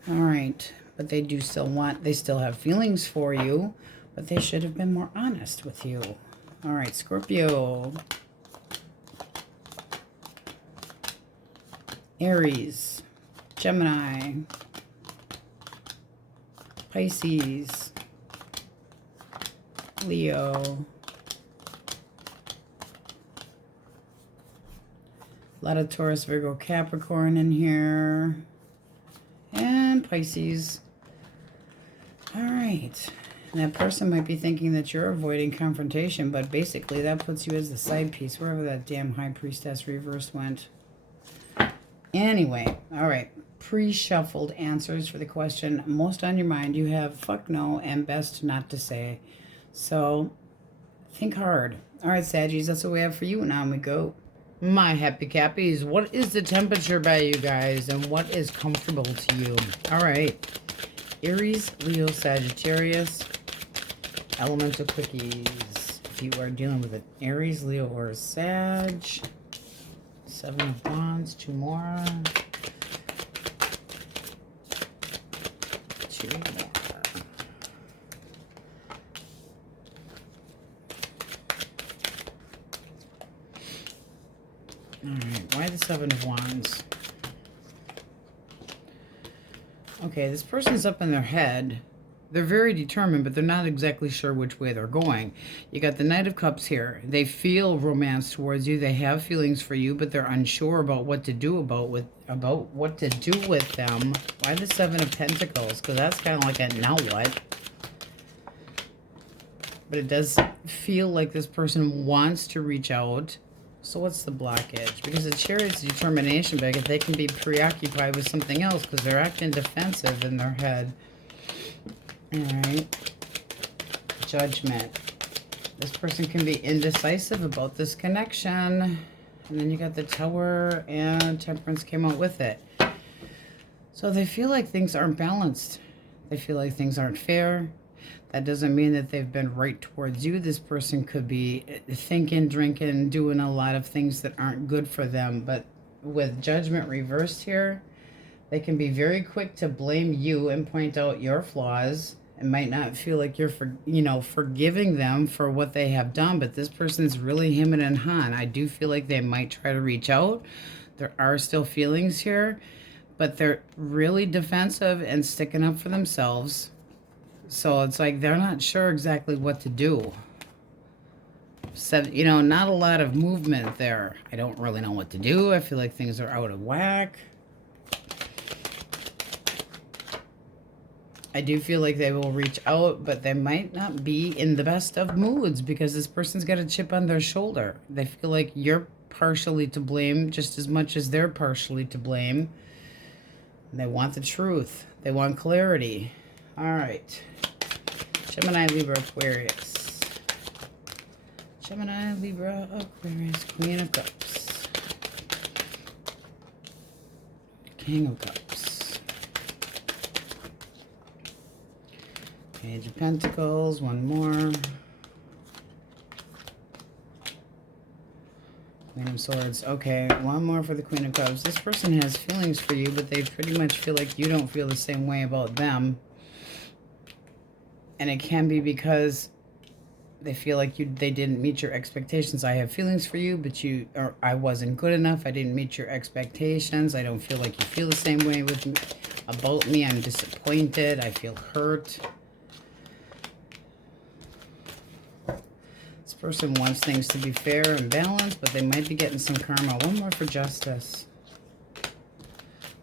All right. But they do still they still have feelings for you, but they should have been more honest with you. All right, Scorpio. Aries, Gemini, Pisces, Leo. A lot of Taurus, Virgo, Capricorn in here. And Pisces. All right. And that person might be thinking that you're avoiding confrontation, but basically that puts you as the side piece, wherever that damn High Priestess reverse went. Anyway, all right. Pre-shuffled answers for the question most on your mind. You have fuck no and best not to say. So think hard. All right, Saggies, that's what we have for you. Now we go. My happy cappies, what is the temperature by you guys, and what is comfortable to you? All right. Aries, Leo, Sagittarius, elemental quickies. If you are dealing with an Aries, Leo, or a Sag. 7 of Wands, 2 more. 2 more. Alright, why the 7 of Wands? Okay, this person's up in their head. They're very determined, but they're not exactly sure which way they're going. You got the Knight of Cups here. They feel romance towards you. They have feelings for you, but they're unsure about what to do about what to do with them. Why the Seven of Pentacles? Because that's kind of like a now what? But it does feel like this person wants to reach out. So what's the blockage? Because the Chariot's determination, but they can be preoccupied with something else because they're acting defensive in their head. All right. Judgment. This person can be indecisive about this connection. And then you got the Tower and Temperance came out with it. So they feel like things aren't balanced. They feel like things aren't fair. That doesn't mean that they've been right towards you. This person could be thinking, drinking, doing a lot of things that aren't good for them. But with Judgment reversed here, they can be very quick to blame you and point out your flaws. And might not feel like you're forgiving them for what they have done. But this person's really hemming and hawing. I do feel like they might try to reach out. There are still feelings here, but they're really defensive and sticking up for themselves. So it's like they're not sure exactly what to do. So, not a lot of movement there. I don't really know what to do. I feel like things are out of whack. I do feel like they will reach out, but they might not be in the best of moods because this person's got a chip on their shoulder. They feel like you're partially to blame just as much as they're partially to blame. And they want the truth. They want clarity. All right. Gemini, Libra, Aquarius. Gemini, Libra, Aquarius, Queen of Cups. King of Cups. Page of Pentacles, one more. Queen of Swords. Okay, one more for the Queen of Cups. This person has feelings for you, but they pretty much feel like you don't feel the same way about them. And it can be because they feel like they didn't meet your expectations. I have feelings for you, but I wasn't good enough. I didn't meet your expectations. I don't feel like you feel the same way with me, about me. I'm disappointed. I feel hurt. This person wants things to be fair and balanced, but they might be getting some karma. One more for Justice.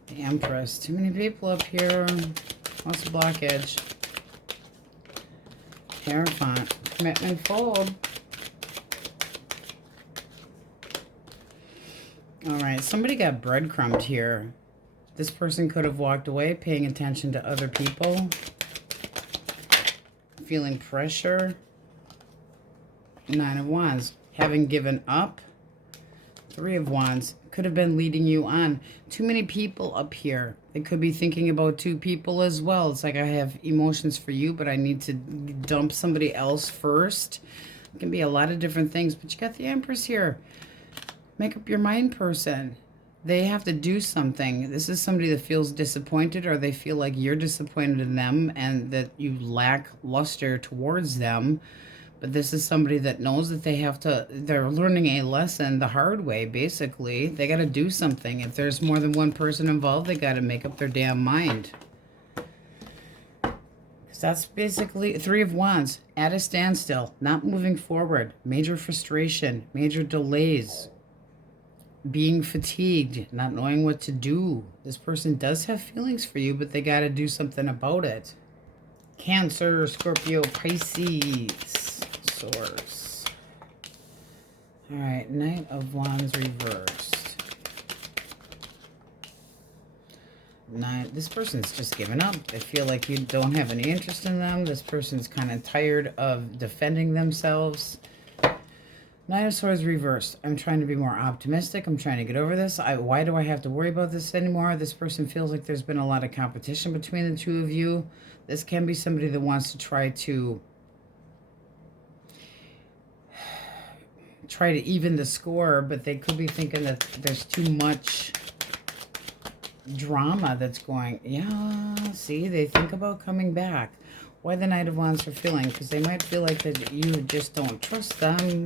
The Empress. Too many people up here. What's the blockage? Hierophant. Commitment, fold. Alright, somebody got breadcrumbed here. This person could have walked away, paying attention to other people. Feeling pressure. Nine of Wands. Having given up. Three of Wands. Could have been leading you on. Too many people up here. They could be thinking about two people as well. It's like I have emotions for you, but I need to dump somebody else first. It can be a lot of different things, but you got the Empress here. Make up your mind, person. They have to do something. This is somebody that feels disappointed, or they feel like you're disappointed in them and that you lack luster towards them. But this is somebody that knows that they're learning a lesson the hard way, basically. They got to do something. If there's more than one person involved, they got to make up their damn mind. Because that's basically Three of Wands. At a standstill. Not moving forward. Major frustration. Major delays. Being fatigued. Not knowing what to do. This person does have feelings for you, but they got to do something about it. Cancer, Scorpio, Pisces. Swords. All right, Knight of Wands reversed. This person's just given up. They feel like you don't have any interest in them. This person's kind of tired of defending themselves. Knight of Swords reversed. I'm trying to be more optimistic. I'm trying to get over this. Why do I have to worry about this anymore? This person feels like there's been a lot of competition between the two of you. This can be somebody that wants to try to even the score, but they could be thinking that there's too much drama that's going. Yeah, see, they think about coming back. Why the Knight of Wands for feeling? Because they might feel like that you just don't trust them.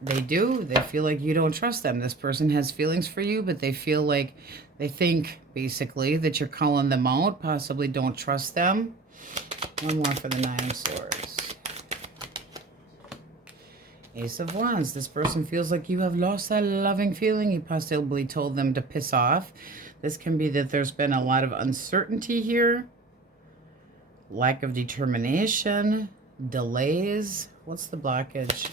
They do. They feel like you don't trust them. This person has feelings for you, but they feel like, they think, basically, that you're calling them out. Possibly don't trust them. One more for the Nine of Swords. Ace of Wands. This person feels like you have lost that loving feeling. You possibly told them to piss off. This can be that there's been a lot of uncertainty here. Lack of determination. Delays. What's the blockage?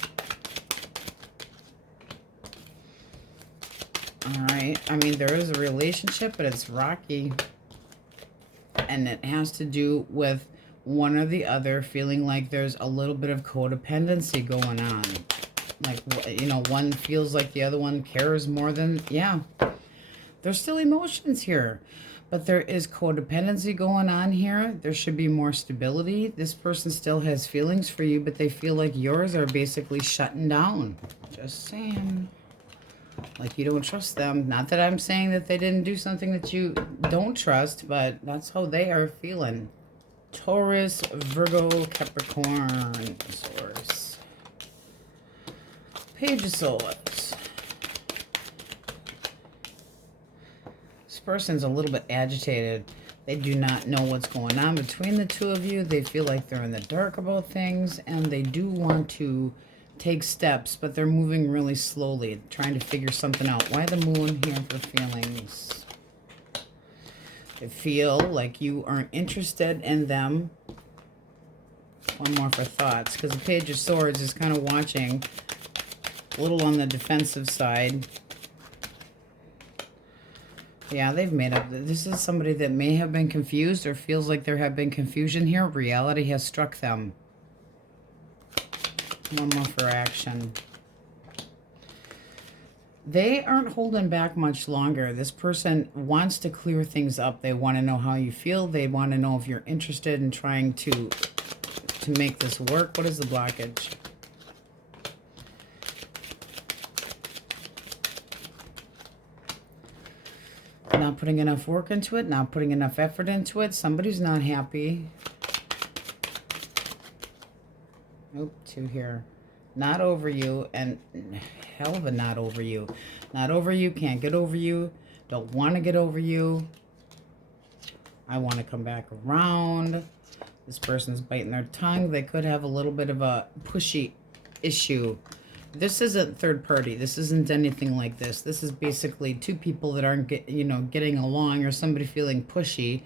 Alright. I mean, there is a relationship, but it's rocky. And it has to do with one or the other feeling like there's a little bit of codependency going on. Like, you know, one feels like the other one cares more than, yeah. There's still emotions here, but there is codependency going on here. There should be more stability. This person still has feelings for you, but they feel like yours are basically shutting down. Just saying. Like you don't trust them. Not that I'm saying that they didn't do something that you don't trust, but that's how they are feeling. Taurus, Virgo, Capricorn, Source. Page of Swords. This person's a little bit agitated. They do not know what's going on between the two of you. They feel like they're in the dark about things, and they do want to take steps, but they're moving really slowly, trying to figure something out. Why the moon here for feelings? They feel like you aren't interested in them. One more for thoughts, because the Page of Swords is kind of watching, a little on the defensive side. Yeah, they've made up. This is somebody that may have been confused or feels like there have been confusion here. Reality has struck them. One more for action. They aren't holding back much longer. This person wants to clear things up. They want to know how you feel. They want to know if you're interested in trying to make this work. What is the blockage? Not putting enough work into it. Not putting enough effort into it. Somebody's not happy. Oop, two here. Not over you, and hell of a not over you. Not over you, can't get over you, don't want to get over you. I want to come back around. This person's biting their tongue. They could have a little bit of a pushy issue. This isn't third party. This isn't anything like this. This is basically two people that aren't getting along, or somebody feeling pushy.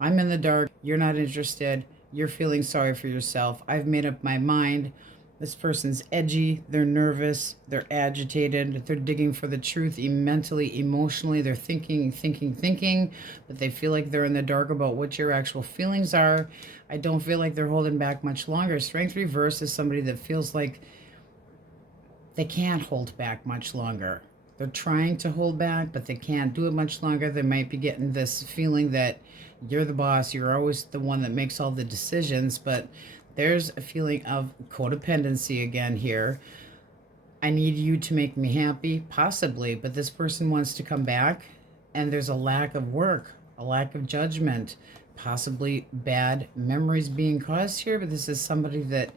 I'm in the dark. You're not interested. You're feeling sorry for yourself. I've made up my mind. This person's edgy, they're nervous, they're agitated, they're digging for the truth mentally, emotionally, they're thinking, but they feel like they're in the dark about what your actual feelings are. I don't feel like they're holding back much longer. Strength reverse is somebody that feels like they can't hold back much longer. They're trying to hold back, but they can't do it much longer. They might be getting this feeling that you're the boss, you're always the one that makes all the decisions, but there's a feeling of codependency again here. I need you to make me happy, possibly, but this person wants to come back, and there's a lack of work, a lack of judgment, possibly bad memories being caused here, but this is somebody that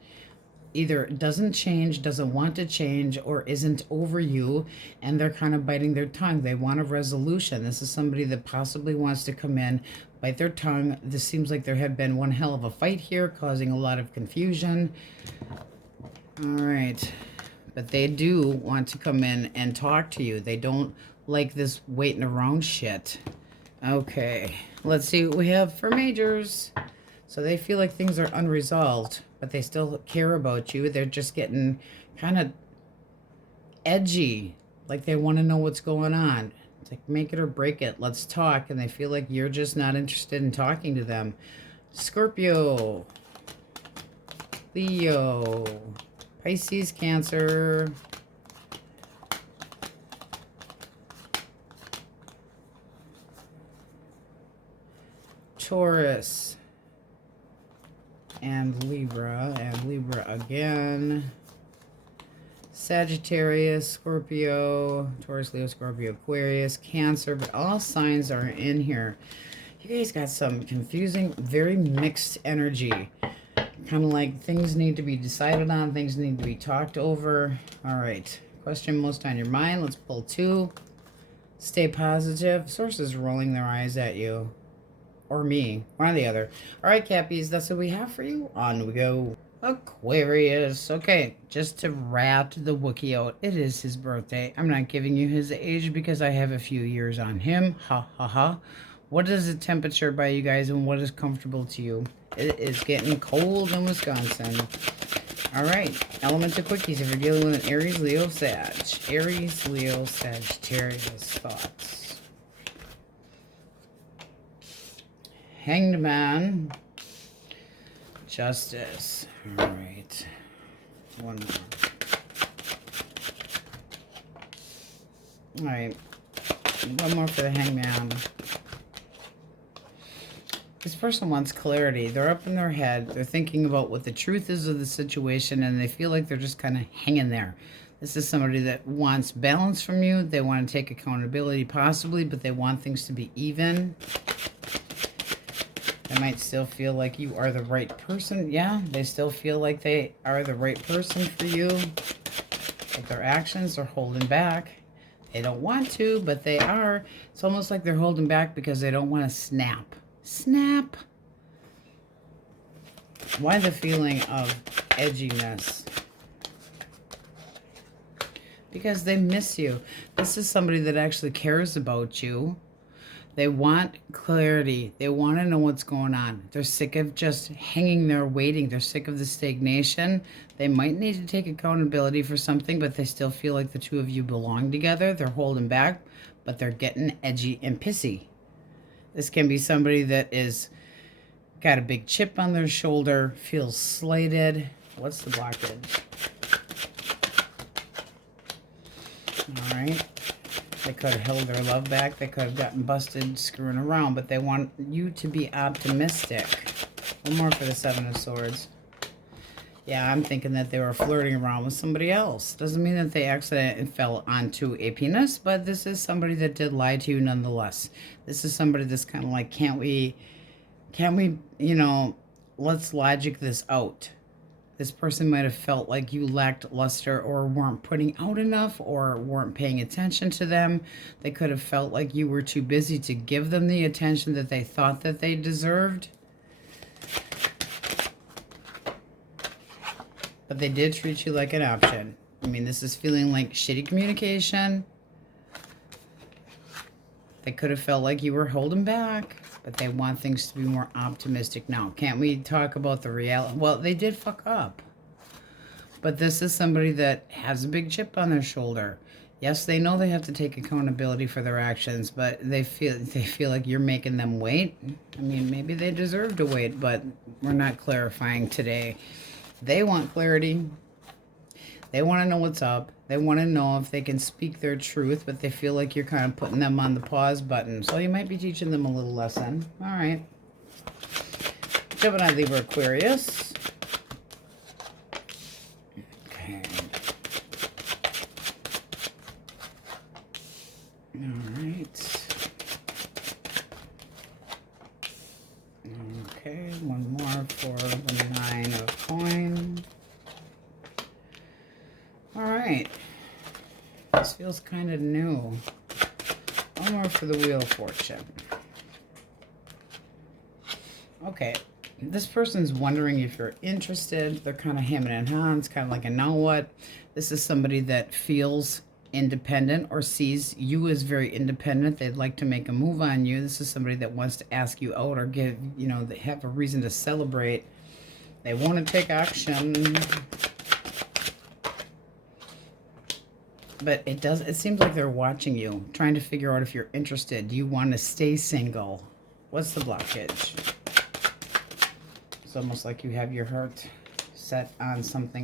either doesn't change, doesn't want to change, or isn't over you, and they're kind of biting their tongue. They want a resolution. This is somebody that possibly wants to come in, bite their tongue. This seems like there had been one hell of a fight here, causing a lot of confusion. All right. But they do want to come in and talk to you. They don't like this waiting around shit. Okay. Let's see what we have for majors. So they feel like things are unresolved, but they still care about you. They're just getting kind of edgy, like they want to know what's going on. It's like, make it or break it. Let's talk. And they feel like you're just not interested in talking to them. Scorpio, Leo, Pisces, Cancer, Taurus, and Libra again. Sagittarius, Scorpio, Taurus, Leo, Scorpio, Aquarius, Cancer, but all signs are in here. You guys got some confusing, very mixed energy. Kind of like things need to be decided on, things need to be talked over. All right, question most on your mind. Let's pull two. Stay positive. Source is rolling their eyes at you. Or me, one or the other. All right, Cappies, that's what we have for you. On we go. Aquarius. Okay, just to rat the Wookiee out, it is his birthday. I'm not giving you his age because I have a few years on him. Ha ha ha. What is the temperature by you guys and what is comfortable to you? It is getting cold in Wisconsin. All right, elemental quickies. If you're dealing with an Aries, Leo, Sag. Aries, Leo, Sagittarius thoughts. Hanged Man. Justice. All right. One more. All right. One more for the Hangman. This person wants clarity. They're up in their head. They're thinking about what the truth is of the situation, and they feel like they're just kind of hanging there. This is somebody that wants balance from you. They want to take accountability possibly, but they want things to be even. They might still feel like you are the right person. Yeah, they still feel like they are the right person for you. But their actions are holding back. They don't want to, but they are. It's almost like they're holding back because they don't want to snap. Snap. Why the feeling of edginess? Because they miss you. This is somebody that actually cares about you. They want clarity. They want to know what's going on. They're sick of just hanging there waiting. They're sick of the stagnation. They might need to take accountability for something, but they still feel like the two of you belong together. They're holding back, but they're getting edgy and pissy. This can be somebody that is got a big chip on their shoulder, feels slighted. What's the blockage? All right. They could have held their love back. They could have gotten busted screwing around, but they want you to be optimistic. One more for the Seven of Swords. Yeah, I'm thinking that they were flirting around with somebody else. Doesn't mean that they accidentally fell onto a penis, but this is somebody that did lie to you nonetheless. This is somebody that's kind of like, can't we, you know, let's logic this out. This person might have felt like you lacked luster or weren't putting out enough or weren't paying attention to them. They could have felt like you were too busy to give them the attention that they thought that they deserved. But they did treat you like an option. I mean, this is feeling like shitty communication. They could have felt like you were holding back, but they want things to be more optimistic now. Can't we talk about the reality? Well, they did fuck up. But this is somebody that has a big chip on their shoulder. Yes, they know they have to take accountability for their actions, but they feel like you're making them wait. I mean, maybe they deserve to wait, but we're not clarifying today. They want clarity. They want to know what's up. They want to know if they can speak their truth, but they feel like you're kind of putting them on the pause button. So you might be teaching them a little lesson. All right. Gemini, Libra, Aquarius. Okay. All right. Okay, one more for the 9 of coins. All right. This feels kind of new. One more for the Wheel of Fortune. Okay. This person's wondering if you're interested. They're kind of hemming and hawing. It's kind of like a now what. This is somebody that feels independent or sees you as very independent. They'd like to make a move on you. This is somebody that wants to ask you out or give, you know, they have a reason to celebrate. They want to take action. But it seems like they're watching you, trying to figure out if you're interested. Do you want to stay single? What's the blockage? It's almost like you have your heart set on something